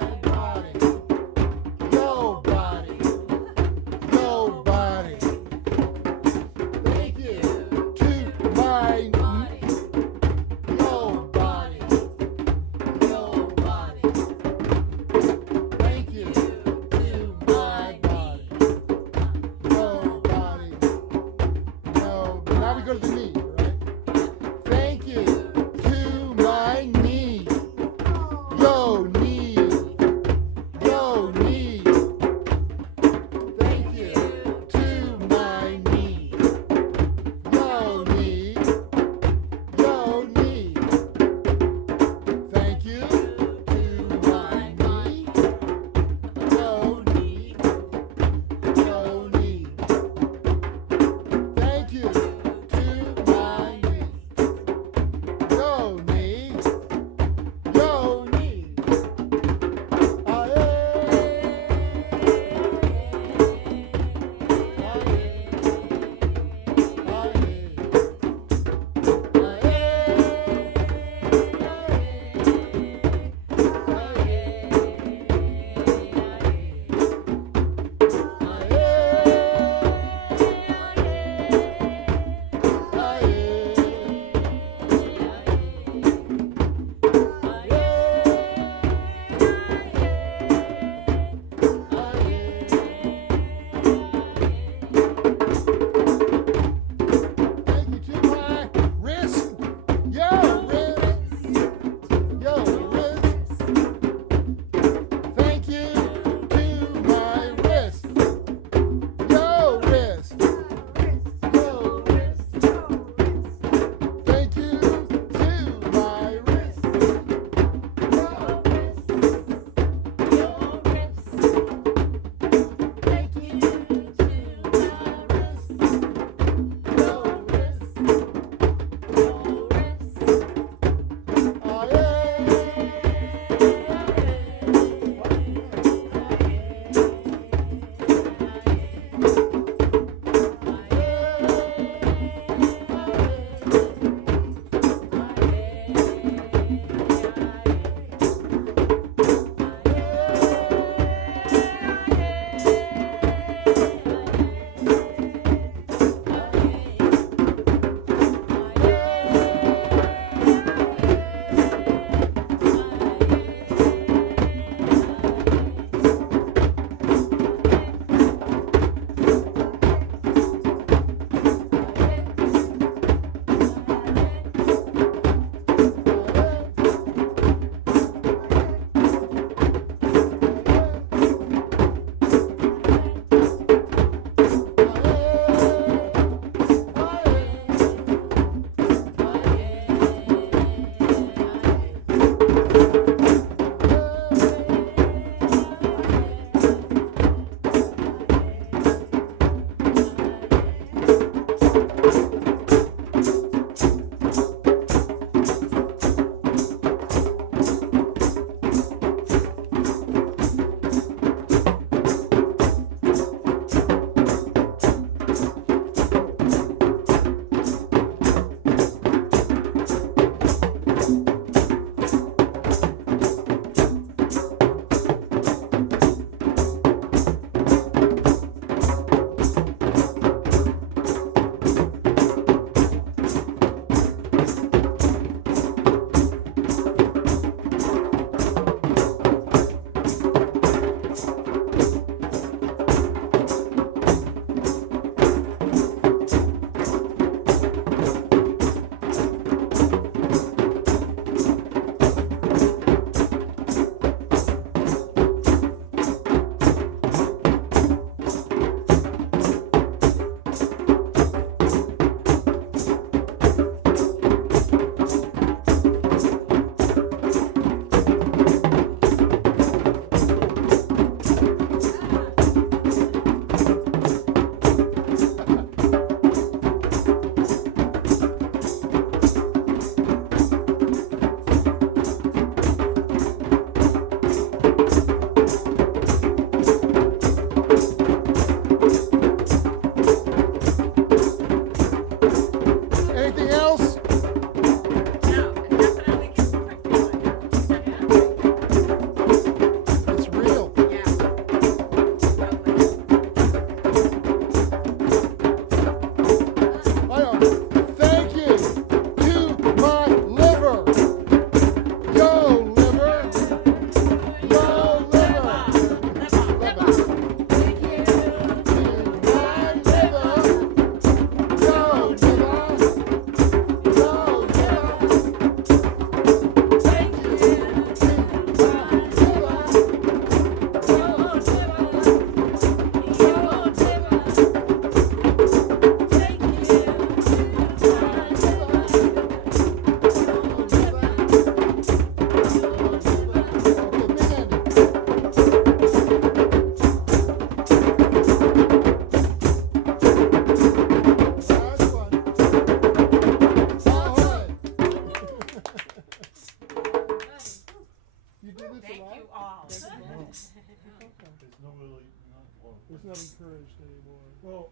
It's not encouraged anymore. Well,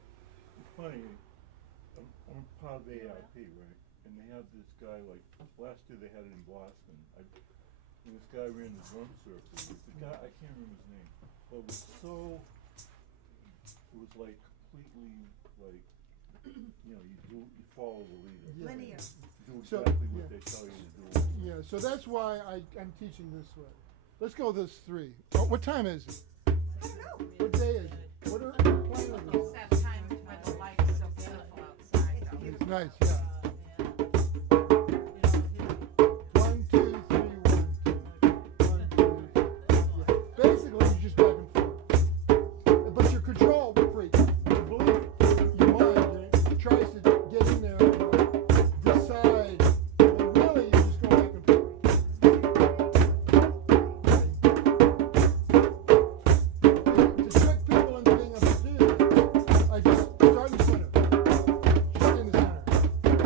it's funny, I'm part of AIP, right? And they have this guy, like, last year they had it in Boston. And this guy ran the drum circle. The guy, I can't remember his name, but it was so, it was like completely, like, you know, you follow the leader. Yeah. Linear. Do So, exactly what yeah. they tell you to do. Yeah, so that's why I'm teaching this way. Let's go with this 3. Oh, what time is it? I don't know. What day is it? What are the planet is It's that time where the light is so beautiful outside It's though. It's nice, yeah. You know, 1, 2, 3, 1, 2. Yeah. Basically, you're just back and forth. But you're control freak. You believe your mind tries to get in there and decide, but really you're just going back and forth. To trick people into being able to do that, I just start in the center. Just in the center.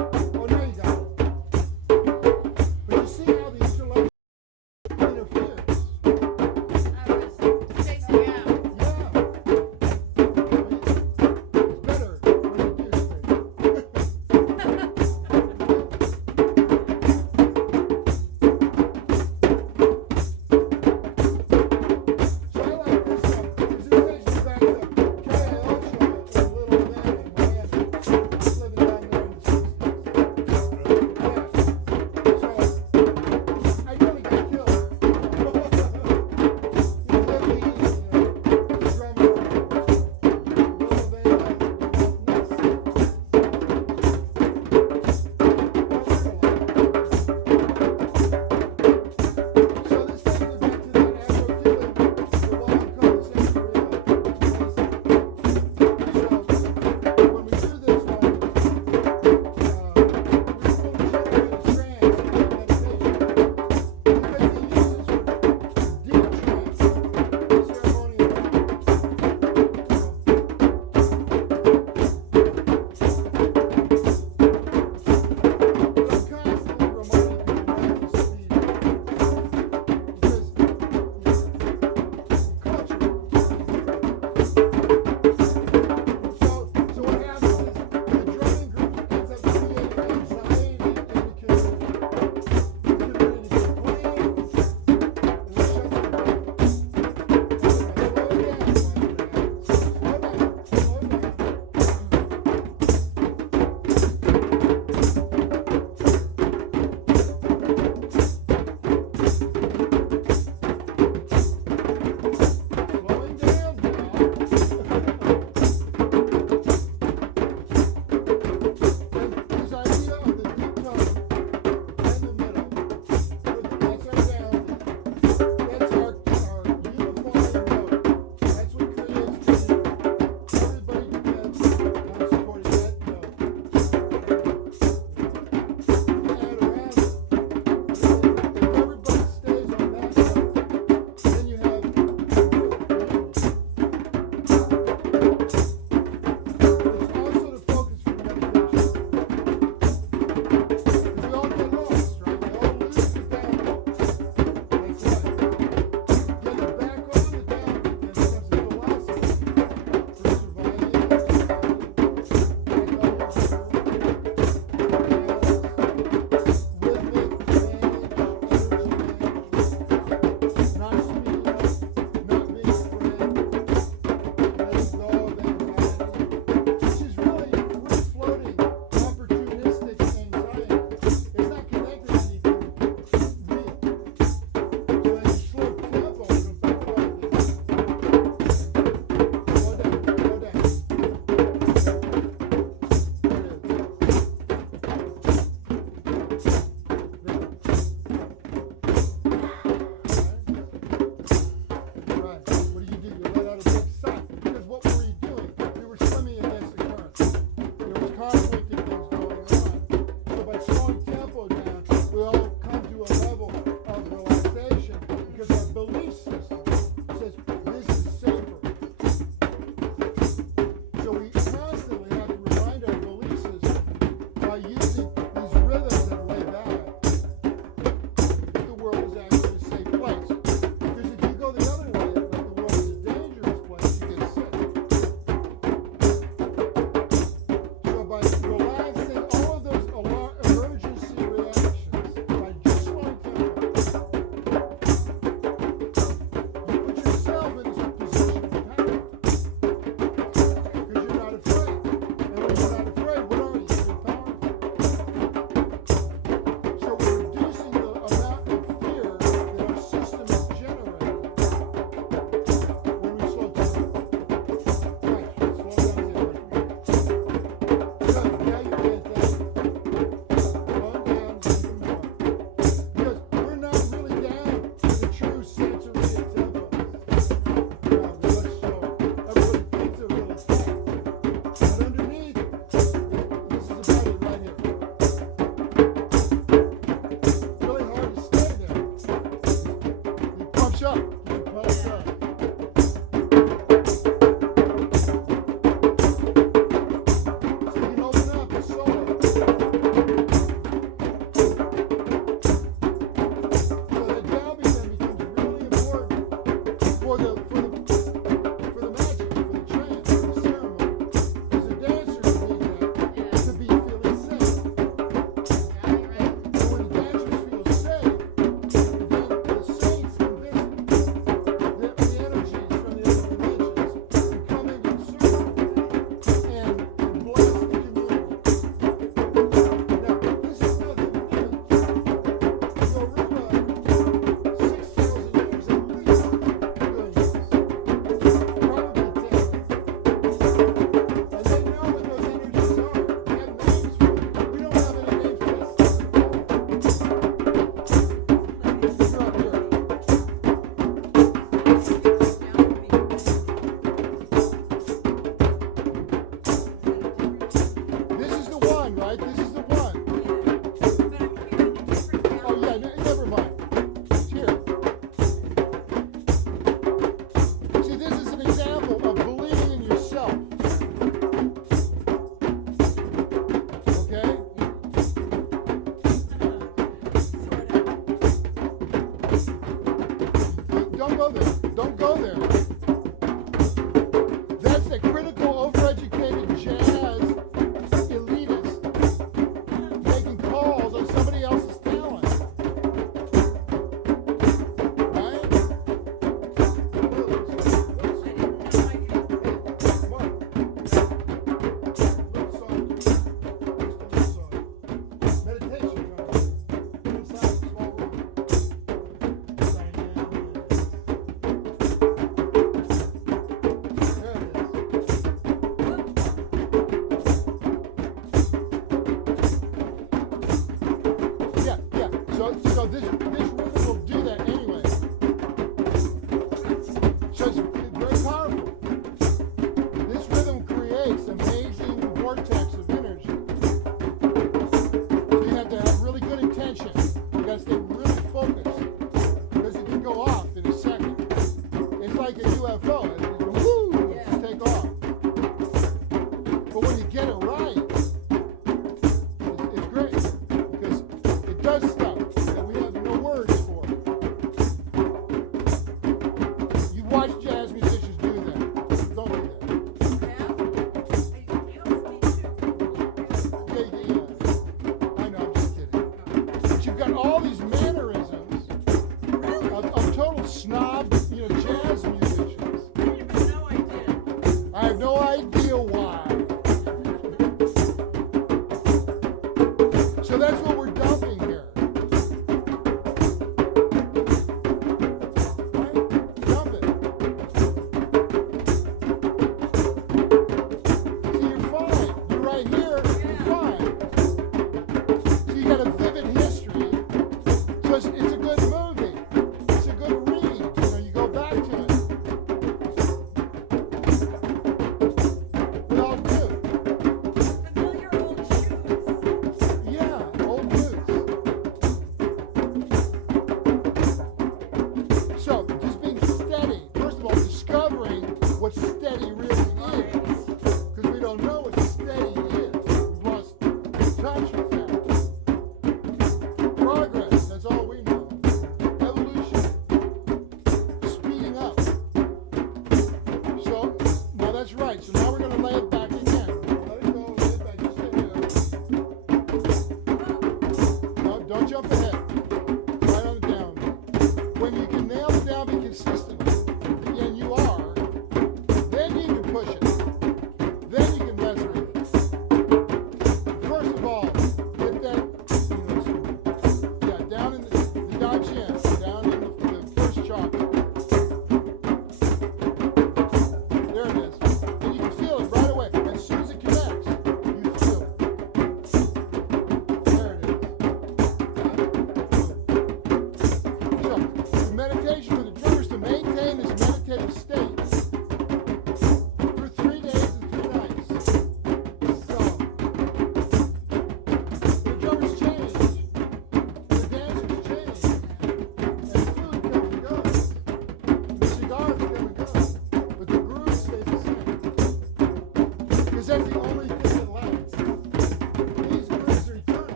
go. And you go, woo, Yeah. just take off. But when you get it right, it's great because it does stuff that we have no words for. You watch jazz musicians do that. Don't do that. Yeah? I know, I'm just kidding. But you've got all these mannerisms of total snob, jazz musicians. I have no idea. I have no idea why.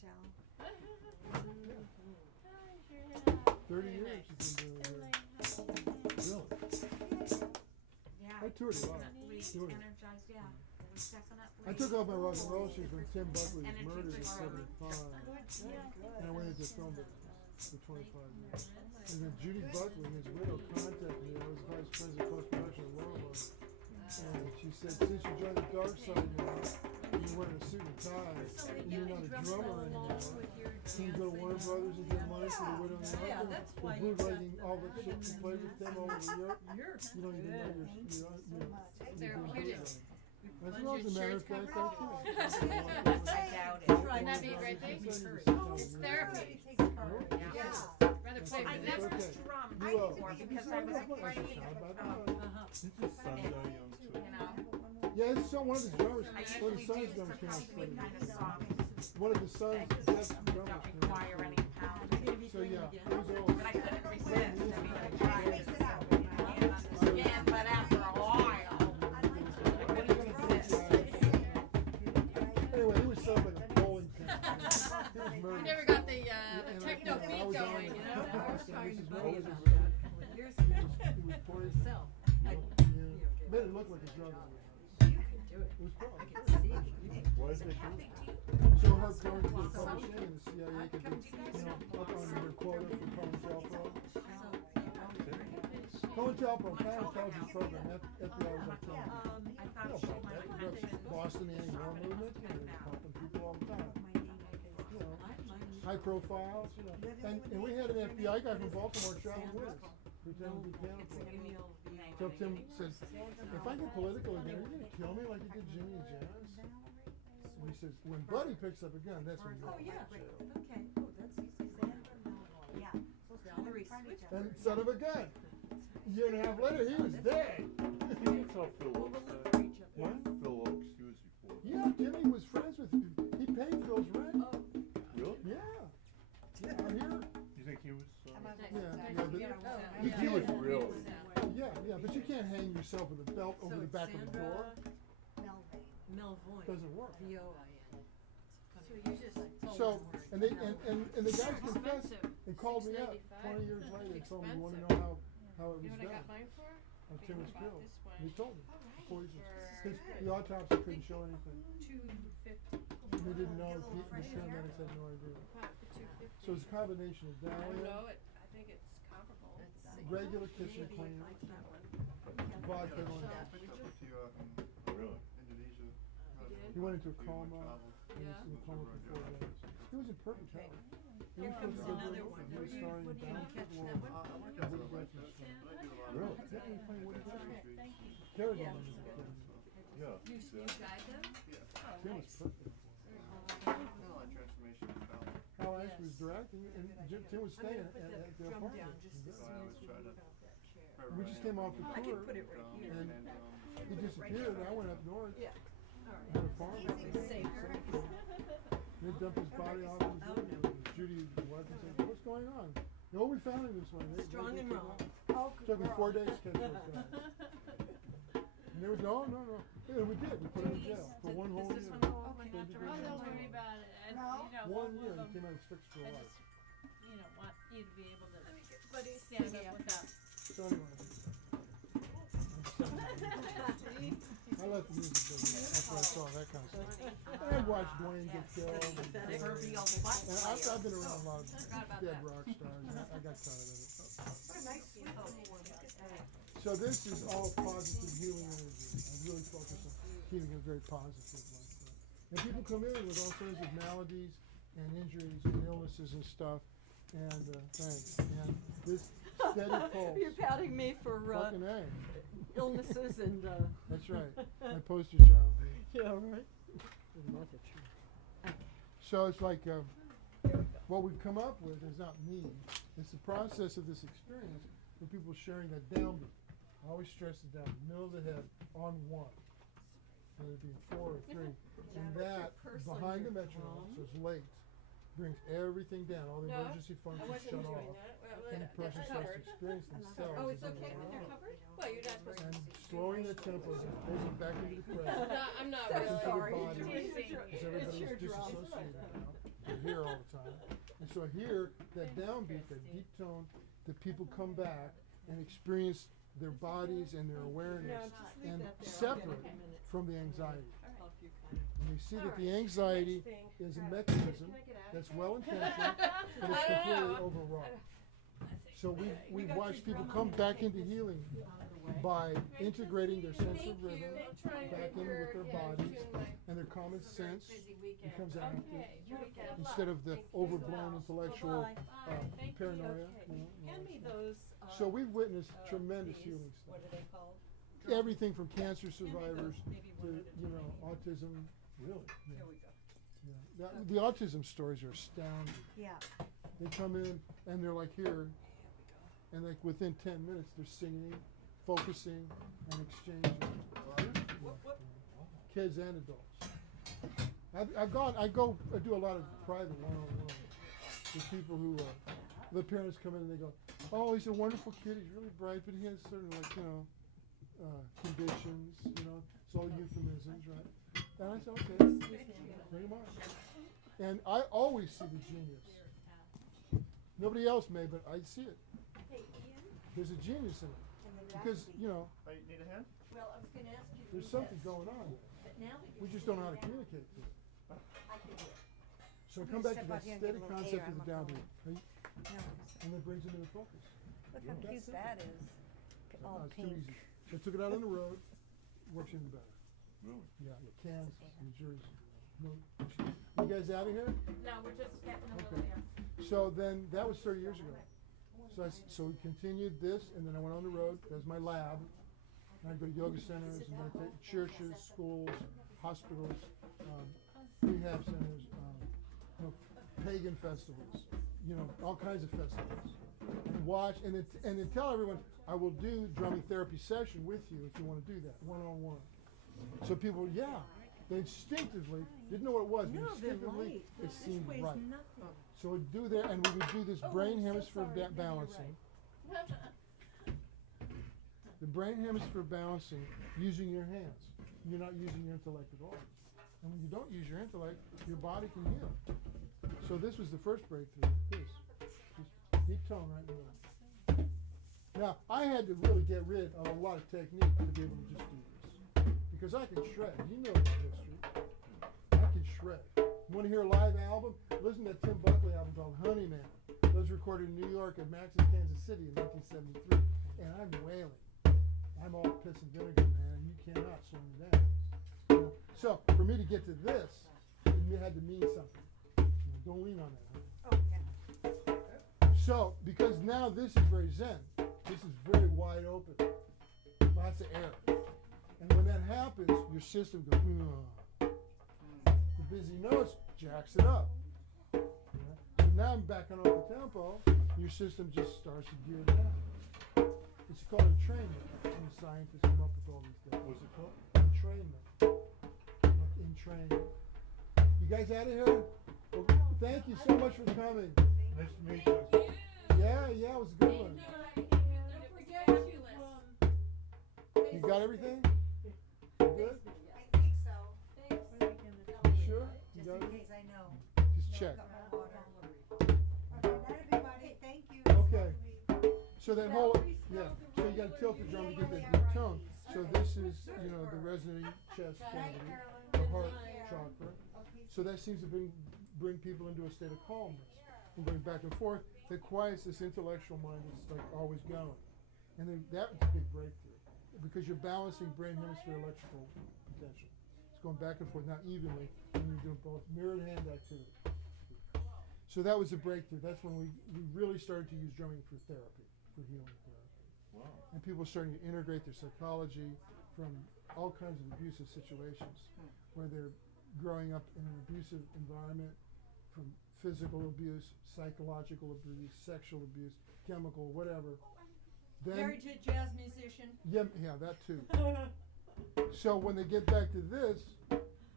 Michelle. I sure have. 30 Very years nice. you've been doing And it. like, Really? Yeah. I toured a lot. Doing it. Re-energized, yeah. It was definitely. I took off my rock and roll shoes when Tim Buckley was Energy murdered in was growing. 75. And I went into film business for 25 years. And then Judy Buckley, his widow, contacted me. I was vice president of post-production at Lorelei. And she said, since you joined the dark side now, and you're wearing a suit and tie, and you're not a drummer anymore, can you go to Warner Brothers and get money for the widow and the Yeah, orphan? that's They're why you bootlegging got all that shit you played with them all over Europe. You're You don't even know good. you're Therapeutic. I said, well, as a matter of fact, I can. I doubt it. Try Wouldn't that to be a great give thing? me courage. It's therapy. Yeah. Rather play I for never this. Okay. drummed You, before because I was afraid It's not about of, that. Uh-huh. Didn't your son die young too? you know, Yeah, his son, one of his drummers, I one of usually his do sons drummers came out surprisingly studying. kind of soft One of his sons, things Jeff's that drummers don't came out require any studying. pounding. Gonna be So playing yeah, again. it was all. But I couldn't resist. I mean, I tried to can't understand, but after a while, What are you gonna do, guys? Anyway, he was selling like a bowling pin. He was We murdered. never got the And techno I beat was on going, it. you I know? was This talking is to what Buddy was about his- that a couple of years ago. He was poisoned. Myself, I, Yeah. Made it look like a drug. you could do it. It was I probably. could see it. Why did they do it? So her going to get publishing and the CIA could get, up on their quota for COINTELPRO. COINTELPRO, counterintelligence program, FBI was like telling me. I You know thought she about might that, have you know, mentioned. Boston anti-war movement, and they're pumping people all the time. You know, high profiles, you know. And we had an FBI guy from Baltimore, Charlotte Woods, pretending to be piano player. So Tim says, if I get political again, are you gonna kill me like you did Jimmy and Jazz? And he says, when Buddy picks up a gun, that's when Oh, you're yeah, in jail. okay, oh, that's easy. Valerie switched. And son of a gun. A year and a half later, he was dead. You saw Phil Well, Oakes we'll look died. for each other. What? Phil Oakes, he was before. Yeah, Jimmy was friends with him. He paid Phil's rent. Oh, Really? Yeah. Yeah, out here. You think he was, Yeah, he was real. yeah, but you can't hang yourself with a belt over so the it's back of the door. Sandra Melvoin. Doesn't work. V-O-I-N. So you just So, and the guys confessed expensive. and called me up 695. 20 years later and told me, you wanna Expensive. know how it You was know what I done? got mine for? How Tim was About killed. this one. And he told me. Poison. For Cause the autopsy couldn't show anything. $250. They didn't know, the paramedics had no idea. About for $250. So it's a combination of I don't Valium, know, I think it's comparable. regular kitchen Maybe cleaner, like that one. vodka, So- and I picked up a few out in really? Indonesia. did? he went into a Few coma. travel. He was in a coma for 4 days. He was in perfect health. He was Here supposed to comes go another do one. he was starring in What do you Downford catch War. that one? I work out Woody for Guthrie myself. story. I do a lot Really? of Yeah, he was playing Woody Guthrie. Thank you. Carried Yeah. on in the film. Yeah. You exactly. guide them? Tim was perfect. kind of like transformation about. Hal Ash was directing, and Tim was I'm staying gonna put at the their drum apartment. down just as So soon I as always we try to move out that chair. We just came off the I tour, can put it right here. and he disappeared, and I went up north, Yeah, all had a right. farm. Probably safer. They dumped his body off in the Oh, dirt. no. Judy, the wife, said, what's going on? No, we found him this way. Strong and wrong. Took me 4 days to catch those guys. And they was, no. Yeah, we did, we put him in jail for 1 whole Does this year. one go over Baby after girl. Oh, I don't worry about it. And, No. you know, 1 one year, of he them, came out of fixed for I life. just, you know, want you to be able to Buddy, stand up without. So anyway. I left the music business after I saw that kind of stuff. And I watched Dwayne get killed. And, proverbial butt and I've been around a lot of Forgot about dead that. rock stars, and I got tired of it. What a nice sweet So this is all positive healing energy. I really focus on keeping it very positive like that. And people come in with all sorts of maladies and injuries and illnesses and stuff. And thanks. And this steady pulse. You're patting me for Fucking A. illnesses and That's right. My poster child. yeah, right. So it's like what we've come up with is not me. It's the process of this experience with people sharing that downbeat. I always stress it down, middle of the head, on 1. Whether it be 4 or 3. And that, behind the metronome, so it's late, brings everything down. All the No, emergency functions shut off. And the person starts to experience themselves. Oh, it's as okay when they're alive. covered? Well, you're not supposed And slowing the tempo, goes back into the present. I'm not So really. Into the sorry. body. Teasing Because you. everybody's your drum. disassociated now. are here all the time. And so here, that downbeat, that deep tone, that people come back and experience their bodies and their awareness Yeah, just leave and that there. I'll separate get it in a minute. from the anxiety. Help you kind of. And they see that the anxiety is a mechanism that's well intentioned, but it's completely overwrought. So we've watched people come back into healing by integrating their sense of rhythm back in with their bodies, and their common sense becomes active instead of the overblown intellectual paranoia. you know, and all Hand that me stuff. those. So we've witnessed tremendous these. healing What stuff. are they called? Everything from cancer survivors Maybe to, one at a you know, time. autism. Really? Here we go. Yeah. The autism stories are astounding. Yeah. They come in and they're like here, and like within 10 minutes they're singing, focusing, and exchanging. Yeah. Kids and adults. I do a lot of private one-on-one with people who, the parents come in and they go, oh, he's a wonderful kid, he's really bright, but he has certain like, you know, conditions, you know, it's all euphemisms, right? And I said, okay, bring him on. And I always see the genius. Nobody else may, but I see it. There's a genius in it. Because, you know, Oh, you need a hand? Well, I was gonna ask you. there's something going on there. But now that We you're just don't know how to sitting down, communicate to it. I can do it. So I'm come gonna back to step that out here and steady get a little concept air, of the I'm not downbeat. going. Right? No, And then brings it into focus. look how That's cute simple. that is. All It's too pink. easy. So I took it out on the road, works even better. Really? Yeah, Kansas, New Jersey. No, you guys out of here? No, we're just getting a Okay. little air. So then, that was 30 years ago. So we continued this, and then I went on the road. That was my lab. And I'd go to yoga centers, and meditate, churches, schools, hospitals, rehab centers, you know, pagan festivals, you know, all kinds of festivals. And watch, and then tell everyone, I will do drumming therapy session with you if you want to do that, one-on-one. So people, yeah, they instinctively, didn't know what it was, but No, they're instinctively, light. it This seemed weighs right. nothing. So we'd do that, and we would do this Oh, brain I'm so hemisphere sorry. No, you're balancing. right. The brain hemisphere balancing using your hands. You're not using your intellect at all. And when you don't use your intellect, your body can heal. So this was the first breakthrough. This. Just deep tone right in the middle. Now, I had to really get rid of a lot of technique to be able to just do this. Because I can shred. You know my history. I can shred. You want to hear a live album? Listen to that Tim Buckley album called Honey Man. That was recorded in New York at Max's Kansas City in 1973. And I'm wailing. I'm all piss and vinegar, man, and you cannot slow me down. You know? So, for me to get to this, it had to mean something. You know, don't lean on that, huh? Oh, yeah. So, because now this is very zen, this is very wide open, lots of air. And when that happens, your system goes, ugh. The busy notes jacks it up. You know? And now I'm back on off the tempo, your system just starts to gear down. It's called entrainment, and the scientists come up with all these things. What's it called? Entrainment. Like entrain. You guys out of here? Well, thank you so much for coming. Nice to meet you. Yeah, it was a good one. You got everything? You good? I think so. You sure? You Just got in it? case I know. Just check. Got my water. Okay, night everybody, thank you. Okay. So that whole, yeah, so you gotta tilt the drum to get that deep tone. So this is, you know, the resonating chest Night, cavity, Carolyn. the heart Take care. chakra. Okay. So that seems to bring people into a state of calmness. And going back and forth, that quiets this intellectual mind that's like always going. And then that was a big breakthrough. Because you're balancing brain hemisphere electrical potential. It's going back and forth, not evenly, and you're doing both mirrored hand activity. So that was a breakthrough. That's when we really started to use drumming for therapy, for healing therapy. Wow. And people are starting to integrate their psychology from all kinds of abusive situations, where they're growing up in an abusive environment, from physical abuse, psychological abuse, sexual abuse, chemical, whatever. Then, Married to a jazz musician. yeah, that too. So when they get back to this,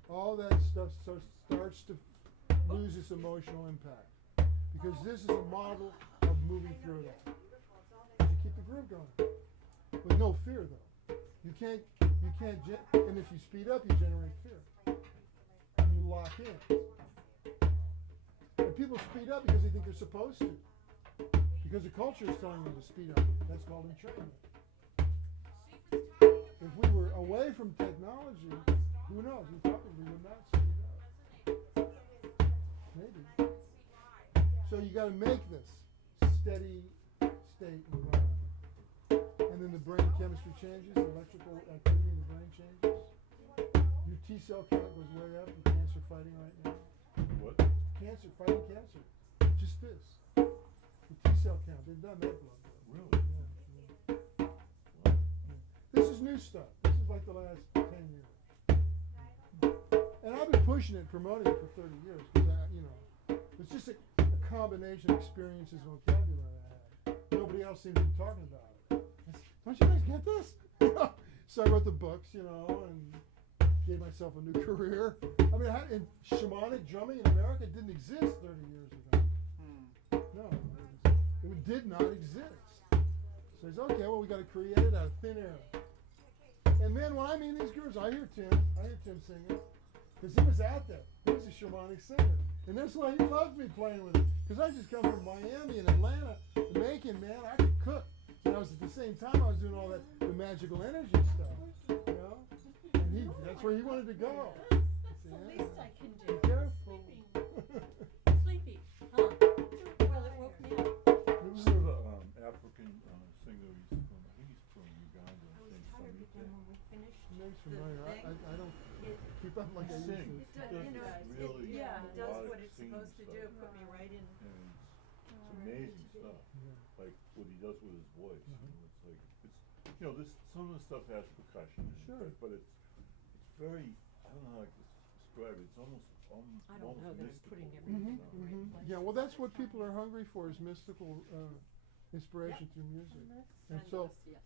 all that stuff starts to lose its emotional impact, because this is a model of moving through it all. But you keep the groove going, with no fear though. You can't, and if you speed up, you generate fear, and you lock in. And people speed up because they think they're supposed to. Because the culture is telling them to speed up. That's called entrainment. If we were away from technology, who knows? We probably would not speed up. Maybe. So you got to make this steady state environment. And then the brain chemistry changes, the electrical activity in the brain changes. Your T cell count goes way up. Your cancer fighting right now. What? Cancer, fighting cancer. Just this. The T cell count. They've done that blood work. Really? Yeah. This is new stuff. This is like the last 10 years. And I've been pushing it, promoting it for 30 years. Because it's just a combination of experiences and vocabulary I had. Nobody else seems to be talking about it. Don't you guys get this? So I wrote the books, and gave myself a new career. I mean, and shamanic drumming in America didn't exist 30 years ago. No, it did not exist. So it's okay, well, we got to create it out of thin air. And man, when I meet these girls, I hear Tim singing. Because he was out there. He was a shamanic singer. And that's why he loved me playing with him. Because I just come from Miami and Atlanta, Macon, man, I could cook. And I was at the same time I was doing all that, the magical energy stuff, And that's where he wanted to go. That's the least I can do. Be careful. Sleepy. Huh? Well, it woke me up. There was sort of an African singer. He's from, I think he's from Uganda. I was I think, tired, but then when we finished Name's the familiar. thing, I don't it, keep up like I used to. Sings. it does, Really it does melodic what it's singing supposed to do, stuff. put me right in. And it's amazing stuff. Yeah. Like what he does with his voice. Mhm. It's like this. Some of the stuff has percussion. Sure. But it's very. I don't know how to describe it. It's almost I don't know that I'm mystical. putting you everything know? in the right place. Yeah, well, that's what people are hungry for is mystical inspiration through music. And so, Yes.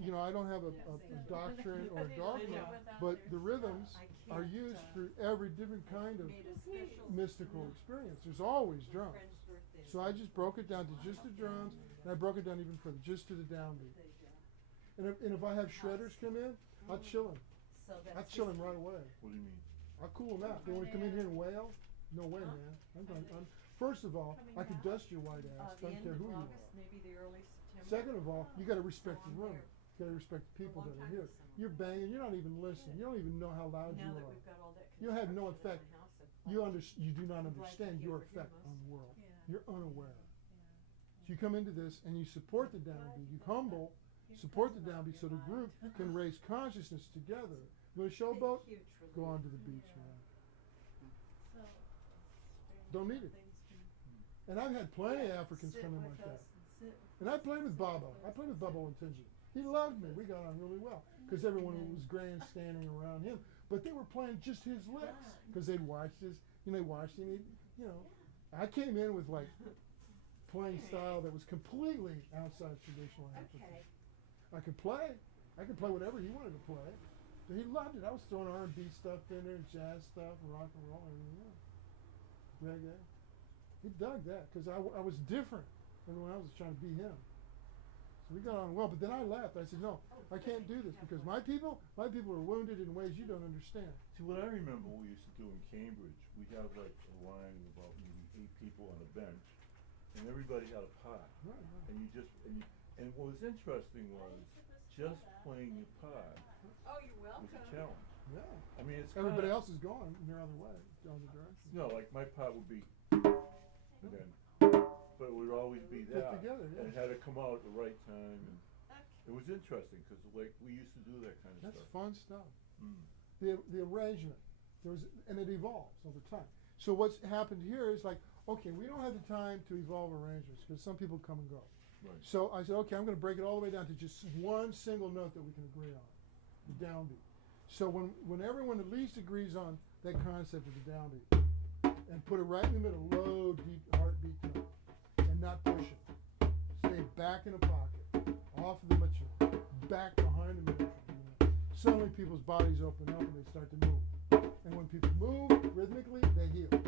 you know, I don't have a Yes. doctrine or a I dogma, know. but the rhythms I are can't, used through every different kind of Made a special mystical experience. There's always drums. friend's birthday. So I just broke it down to just the drums, and I broke it down even further, just to the downbeat. And if I have shredders come in, I'll chill them. So that's I'll chill them right away. What do you mean? I'll cool them out. They want to come in here and wail? No way, man. First of all, I could dust your white ass. The Don't end care of who you August, are. maybe the early September. Second of all, you got to respect So the I'm room. there You got to respect the people for a that long are time here. this summer. You're banging. You're not even listening. You don't even know how loud Now you that are. we've got all that You have no construction in effect. my house and You do not I'm glad understand you your ever hear effect most. on the world. Yeah. You're unaware. So you come into this and you support the downbeat. You humble, support the downbeat so the group can raise consciousness together. You want a showboat? Huge Go relief. on to the beach, man. So. Don't need it. And I've had plenty of Africans come in like that. And I played with Babo. I played with Babo Intention. He loved me. We got on really well because everyone was grandstanding around him. But they were playing just his licks because they'd watched his. They watched him. I came in with like playing style that was completely outside traditional African. Okay. I could play. I could play whatever he wanted to play. But he loved it. I was throwing R&B stuff in there, jazz stuff, rock and roll, and reggae. He dug that because I was different than when I was trying to be him. So we got on well, but then I left. I said, no, I can't do this because my people are wounded in ways you don't understand. See, what I remember we used to do in Cambridge, we have like a line of about maybe 8 people on a bench, and everybody had a part. Right. And what was interesting was just playing your part Oh, you're was welcome. a challenge. Yeah. I mean, it's Everybody kinda, else is gone in their other way, the other direction. No, like my part would be, and then, but it would always be Fit that. together, And it yeah. had to come out at the right time. And it was interesting because like we used to do that kind of That's stuff. fun stuff. Mm. The arrangement, and it evolves over time. So what's happened here is like, okay, we don't have the time to evolve arrangements because some people come and go. Right. So I said, okay, I'm going to break it all the way down to just one single note that we can agree on, the downbeat. So when everyone at least agrees on that concept of the downbeat, and put it right in the middle, low, deep heartbeat tone, and not push it. Stay back in a pocket, off of the metronome, back behind the metronome. Suddenly people's bodies open up and they start to move. And when people move rhythmically, they heal.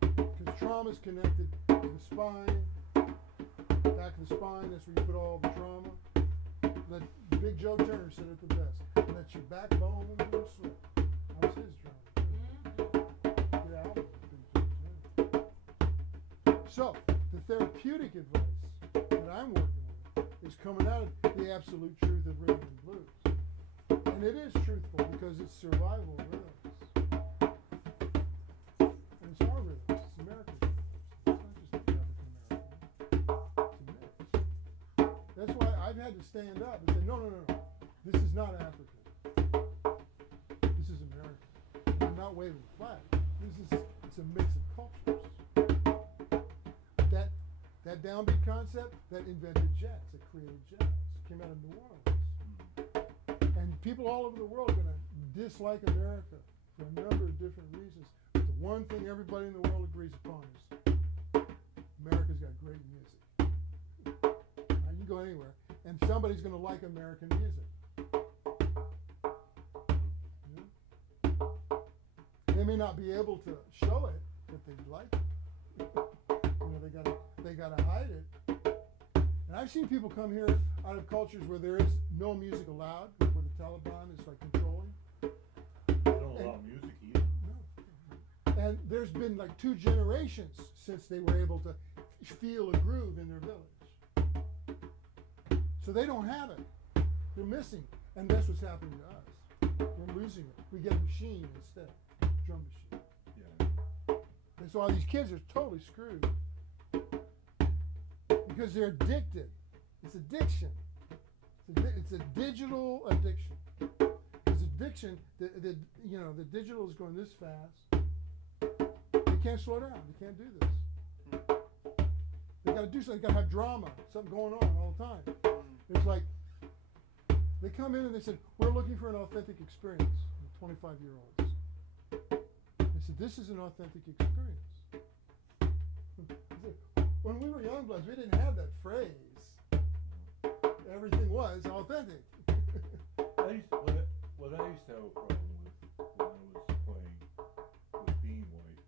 Because trauma is connected to the spine, back of the spine, that's where you put all the trauma. Big Joe Turner said it the best. Let your backbone slip. That was his trauma. Good album, Big Joe Turner. So, the therapeutic advice that I'm working with is coming out of the absolute truth of rhythm and blues. And it is truthful because it's survival rhythms. And it's our rhythms, it's American rhythms. It's not just African American. It's a mix. That's why I've had to stand up and say, no. This is not African. This is American. I'm not waving a flag. It's a mix of cultures. That downbeat concept, that invented jazz, that created jazz, came out of New Orleans. And people all over the world are going to dislike America for a number of different reasons. But the one thing everybody in the world agrees upon is America's got great music. Now, you can go anywhere, and somebody's going to like American music. They may not be able to show it, but they like it. They gotta hide it. And I've seen people come here out of cultures where there is no music allowed, where the Taliban is like controlling. They don't allow music either. No. And there's been like 2 generations since they were able to feel a groove in their village. So they don't have it. They're missing. And that's what's happening to us. We're losing it. We get a machine instead. Drum machine. Yeah. And so all these kids are totally screwed. Because they're addicted. It's addiction. It's a digital addiction. It's addiction. The digital is going this fast. They can't slow down. They can't do this. They got to do something. They got to have drama. Something going on all the time. It's like they come in and they said, "We're looking for an authentic experience." 25-year-olds. They said, "This is an authentic experience." When we were young bloods, we didn't have that phrase. Everything was authentic. I used to have a problem with when I was playing with Bean White.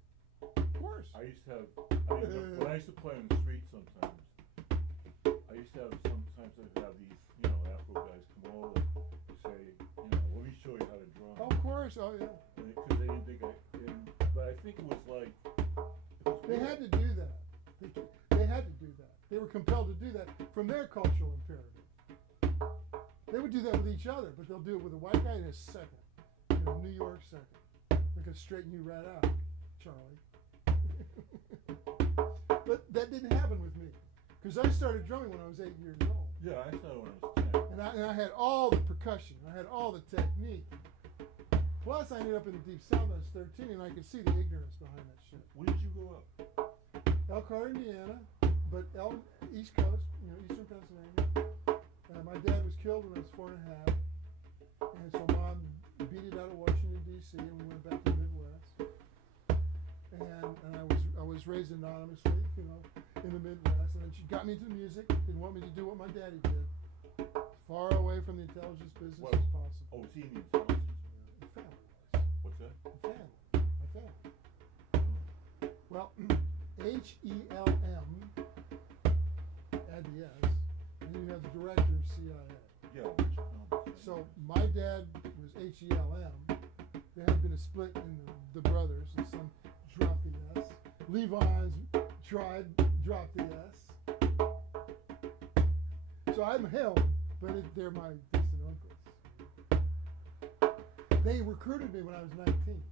Of course. When I used to play on the street sometimes, I'd have these, Afro guys come over and say, let me show you how to drum. Of course, oh yeah. Because they didn't think but I think it was like, They had to do that. They had to do that. They were compelled to do that from their cultural imperative. They would do that with each other, but they'll do it with a white guy in a second. New York second. They can straighten you right out, Charlie. But that didn't happen with me. Because I started drumming when I was 8 years old. yeah, I started when I was 10. And I had all the percussion. I had all the technique. Plus, I ended up in the Deep South when I was 13, and I could see the ignorance behind that shit. Where did you grow up? Elkhart, Indiana, but East Coast, Eastern Pennsylvania. My dad was killed when I was 4 and a half, and so Mom beat it out of Washington D.C. and we went back to the Midwest. And I was raised anonymously, in the Midwest, and then she got me into music. Didn't want me to do what my daddy did. Far away from the intelligence business as possible. Oh, was he in the intelligence? The family was. What's that? The family. My family. Well, HELM, add the S, and then you have the director of CIA. Yeah. So my dad was HELM. There had been a split in the brothers, and some dropped the S. Levon's tribe dropped the S. So I'm Helm, but they're my distant uncles. They recruited me when I was 19.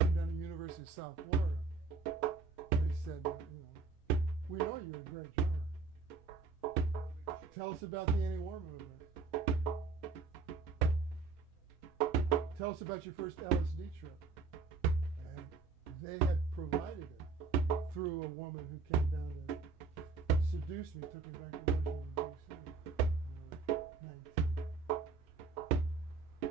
Came down to the University of South Florida. They said, we know you're a great drummer. Tell us about the anti-war movement. Tell us about your first LSD trip. And they had provided it through a woman who came down to seduce me, took me back to Washington, D.C. when I was 19.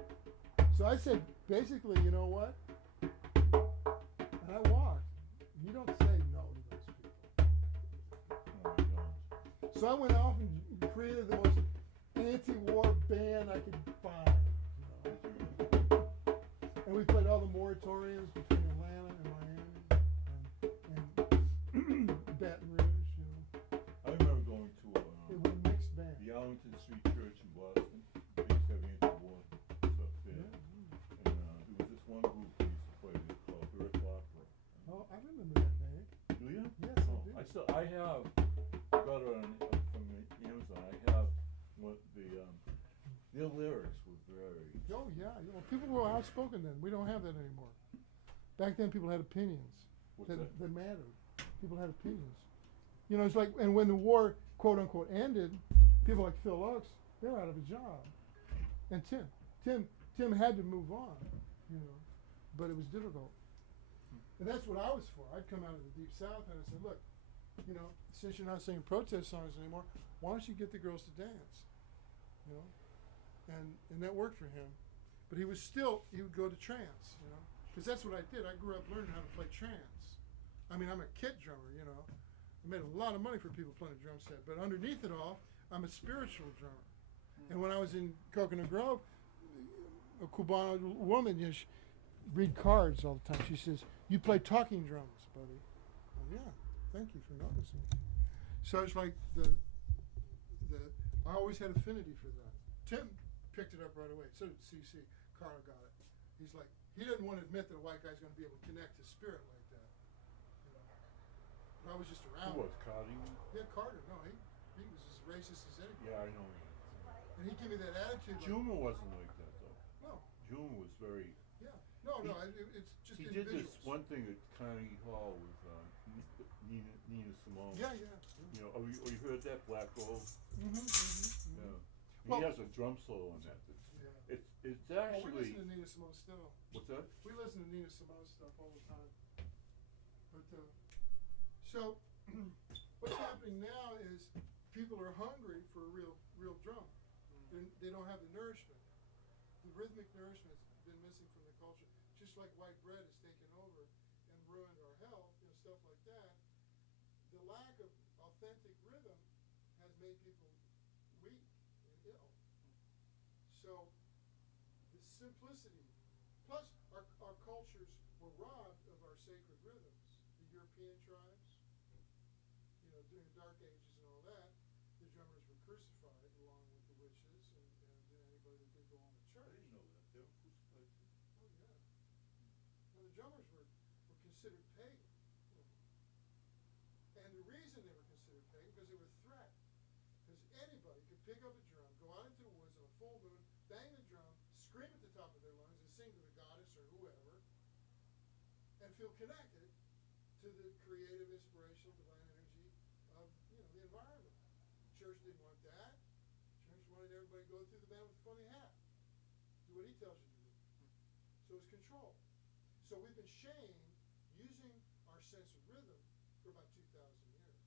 So I said, basically, you know what? And I walked. You don't say no to those people. So I went off and created the most anti-war band I could find. And we played all the moratoriums between Atlanta and Miami and Baton Rouge. I remember going to It was a mixed band. the Arlington Street Church in Boston. They used to have anti-war stuff there. Yeah. And there was this one group we used to play with called Earth Opera. Oh, I remember that name. Do you? Yes, I Oh, do. I I have, got it on, from Amazon, I have what their lyrics were very, Oh, yeah, you know, people were outspoken then, we don't have that anymore. Back then, people had opinions what's that, that? that mattered, people had opinions. You know, it's like, and when the war, quote unquote, ended, people like Phil Oakes, they're out of a job. And Tim had to move on, you know, but it was difficult. And that's what I was for. I'd come out of the Deep South and I said, look, you know, since you're not singing protest songs anymore, why don't you get the girls to dance? You know, and that worked for him. But he would go to trance, you know, because that's what I did. I grew up learning how to play trance. I mean, I'm a kit drummer, you know. I made a lot of money for people playing a drum set, but underneath it all, I'm a spiritual drummer. And when I was in Coconut Grove, a Cubana woman, you know, she read cards all the time. She says, "You play talking drums, buddy." Well, yeah, thank you for noticing. So it's like I always had affinity for that. Tim picked it up right away. So did CC. Carla got it. He's like, he didn't want to admit that a white guy's going to be able to connect to spirit like that. You know? But I was just around. Who was Cardi? Yeah, Carter. No, he was as racist as anybody. Yeah, I know. And he gave me that attitude. Like, Juma wasn't like that though. no, Juma was very. yeah, no, it's just He did individuals. this one thing at Carnegie Hall with Nina Simone. Yeah, yeah. You know, you heard that Black Gold? Mm-hmm, mm-hmm. Yeah. Well- He has a drum solo on that. Yeah. It's Oh, we actually. listen to Nina Simone still. What's that? We listen to Nina Simone stuff all the time. But so what's happening now is people are hungry for a real drum. They don't have the nourishment. The rhythmic nourishment's been missing from the culture. Just like white bread has taken over and ruined our health, you know, stuff like that. The lack of authentic rhythm has made people weak and ill. So the simplicity, plus our cultures were robbed of our sacred rhythms. The European tribes, you know, during the Dark Ages and all that, the drummers were crucified along with the witches and anybody that didn't belong to church. I didn't know that. They were crucified too. Oh yeah. Now the drummers were considered pagan. And the reason they were considered pagan because they were a threat. Because anybody could pick up a drum, go out into the woods on a full moon, bang the drum, scream at the top of their lungs and sing to the goddess or whoever, and feel connected to the creative, inspirational, divine energy of, you know, the environment. Church didn't want that. Church wanted everybody to go through the man with the funny hat. Do what he tells you to do. So it's control. So we've been shamed using our sense of rhythm for about 2,000 years.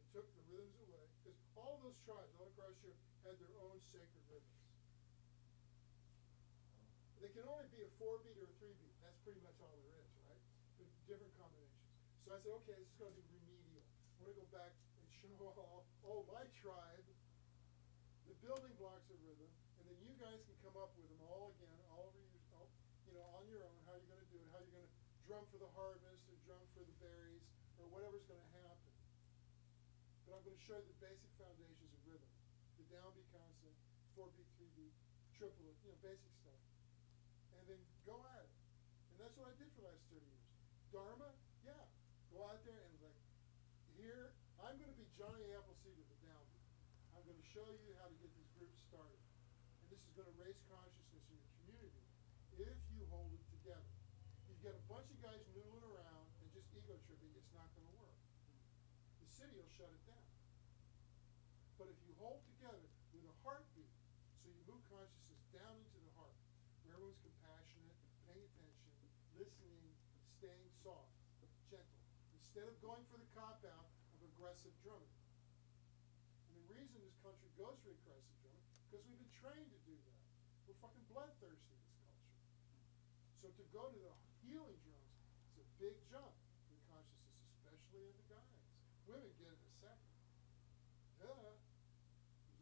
They took the rhythms away, because all those tribes all across Europe had their own sacred rhythms. They can only be a 4-beat or a 3-beat. That's pretty much all there is, right? But different combinations. So I said, okay, this is going to be remedial. I want to go back and show all my tribe the building blocks of rhythm, and then you guys can come up with them all again, all over your, you know, on your own, how you're going to do it, how you're going to drum for the harvest, or drum for the berries, or whatever's going to happen. But I'm going to show you the basic foundations of rhythm. The downbeat consonant, 4-beat, 3-beat, triplet, you know, basic stuff. And then go at it. And that's what I did for the last 30 years. Dharma, yeah. Go out there and like, here, I'm going to be Johnny Appleseed with the downbeat. I'm going to show you how to get these groups started. And this is going to raise consciousness in your community if you hold it together. If you get a bunch of guys noodling around and just ego tripping, it's not going to work. The city will shut it down. But if you hold together with a heartbeat, so you move consciousness down into the heart, where everyone's compassionate, paying attention, listening, staying soft, gentle, instead of going for the cop-out of aggressive drumming. And the reason this country goes for aggressive drumming, because we've been trained to do that. We're fucking bloodthirsty, this culture. So to go to the healing drums, it's a big jump in consciousness, especially in the guys. Women get it in a second. Duh.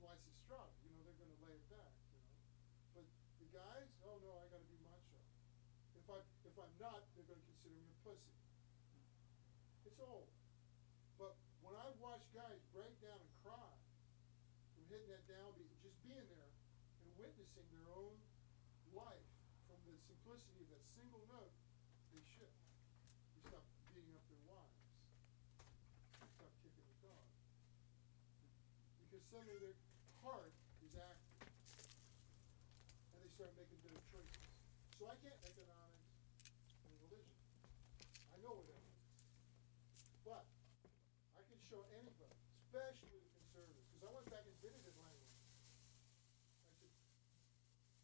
Lysis Strauss, you know, they're going to lay it back, you know. But the guys, oh no, I got to be macho. If I'm not, they're going to consider me a pussy. It's old. But when I watch guys break down and cry from hitting that downbeat, just being there and witnessing their own life from the simplicity of that single note, they shift. They stop beating up their wives. because suddenly their heart is active. And they start making better choices. So I get economics and religion. I know what that is. But I can show anybody, especially the conservatives, because I went back and visited Langland. I said,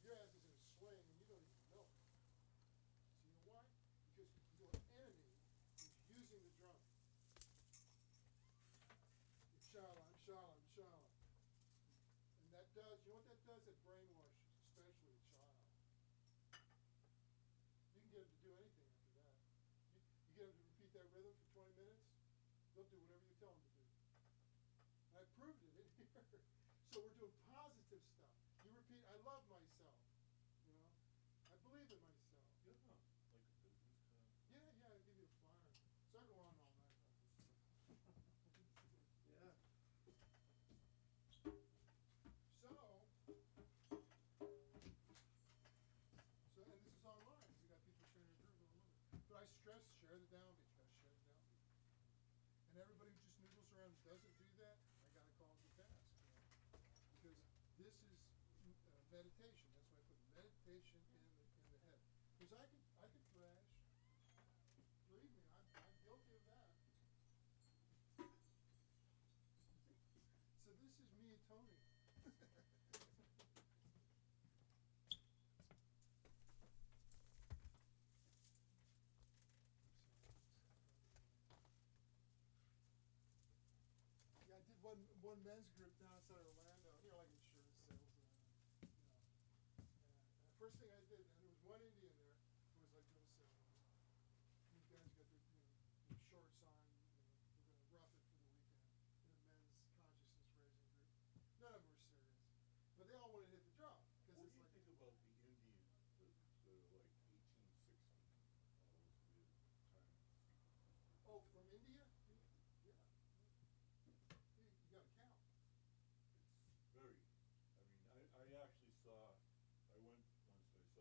your ass is in a sling and you don't even know it. So you know why? Because your enemy is using the drum. Inshallah, inshallah, inshallah. And that does, you know what that does? It brainwashes, especially a child. You can get them to do anything after that. You get them to repeat that rhythm for 20 minutes, they'll do whatever you tell them to do. I proved it in here. So we're doing positive stuff. You repeat, I love myself. You know, I believe in myself. Yeah, like a business card. Yeah, I'll give you a flyer. So I go on all night about this stuff. Yeah. So, and this is online. We got people sharing their group all over. But I stress, share the downbeat. You gotta share the downbeat. And everybody who just noodles around and doesn't do that, I gotta call them to task. You know? Because this is meditation. That's why I put meditation in the head. Because I could thrash. Believe me, I'm guilty of that. So this is me and Tony. Yeah, I did one men's group down outside Orlando, like insurance sales, you know. And the first thing I did, and there was one Indian there who was like doing a ceremony. These guys got their, their shorts on, we're gonna rough it for the weekend in a men's consciousness raising group. None of them were serious, but they all wanted to hit the drum because What it's do you like. think about the Indians that are like 1860, all those weird time sequences? Oh, from India? Yeah. You gotta count. It's very, I mean, I actually saw, I went once, I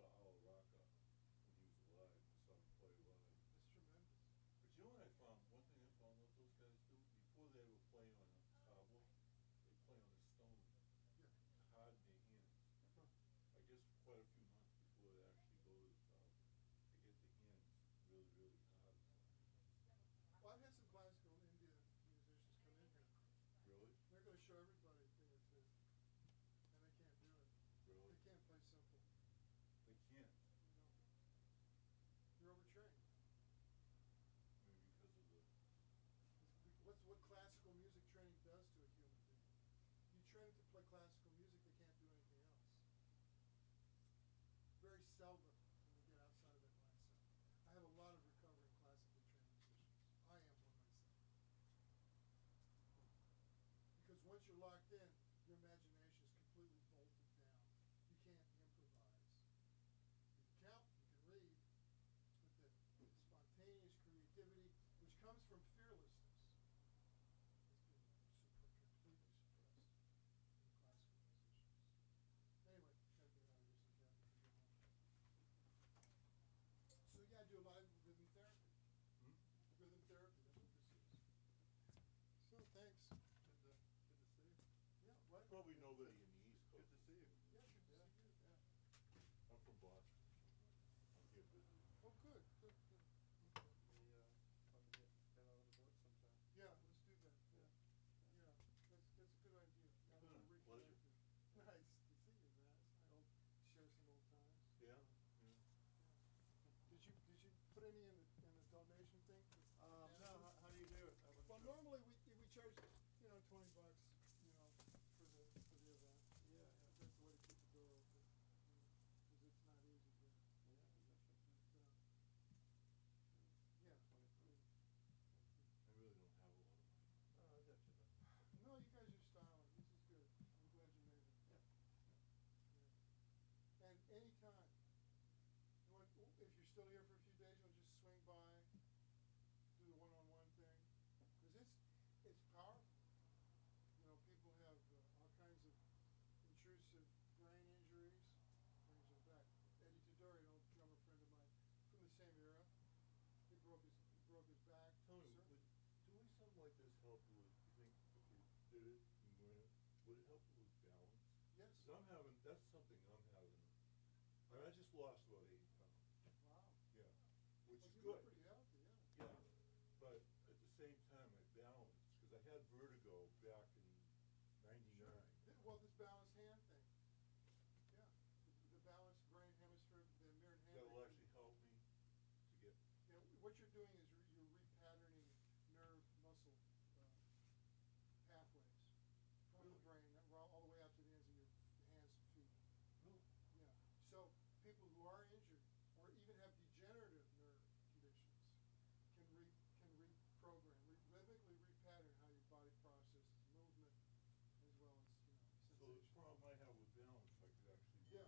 lost about 8 pounds, Wow. yeah, which Well, is you good. look pretty healthy, yeah. Yeah, but at the same time, I balanced, cause I had vertigo back in '99. Well, this balanced hand thing, yeah, the balanced brain hemisphere, the mirrored hand. That'll thing. actually help me to get, Yeah, what you're doing is you're repatterning nerve muscle, pathways from the brain, all the way out to the ends of your hands and feet. really, Yeah, so people who are injured or even have degenerative nerve conditions can reprogram, rhythmically repattern how your body processes movement as well as, so the sensation. problem I have with balance, I could actually. Yeah,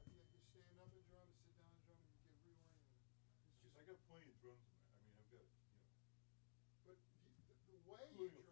you stand up and drum, and sit down and drum, and you get reoriented. It's just, I got plenty of drums in my, I mean, I've got, but the way including a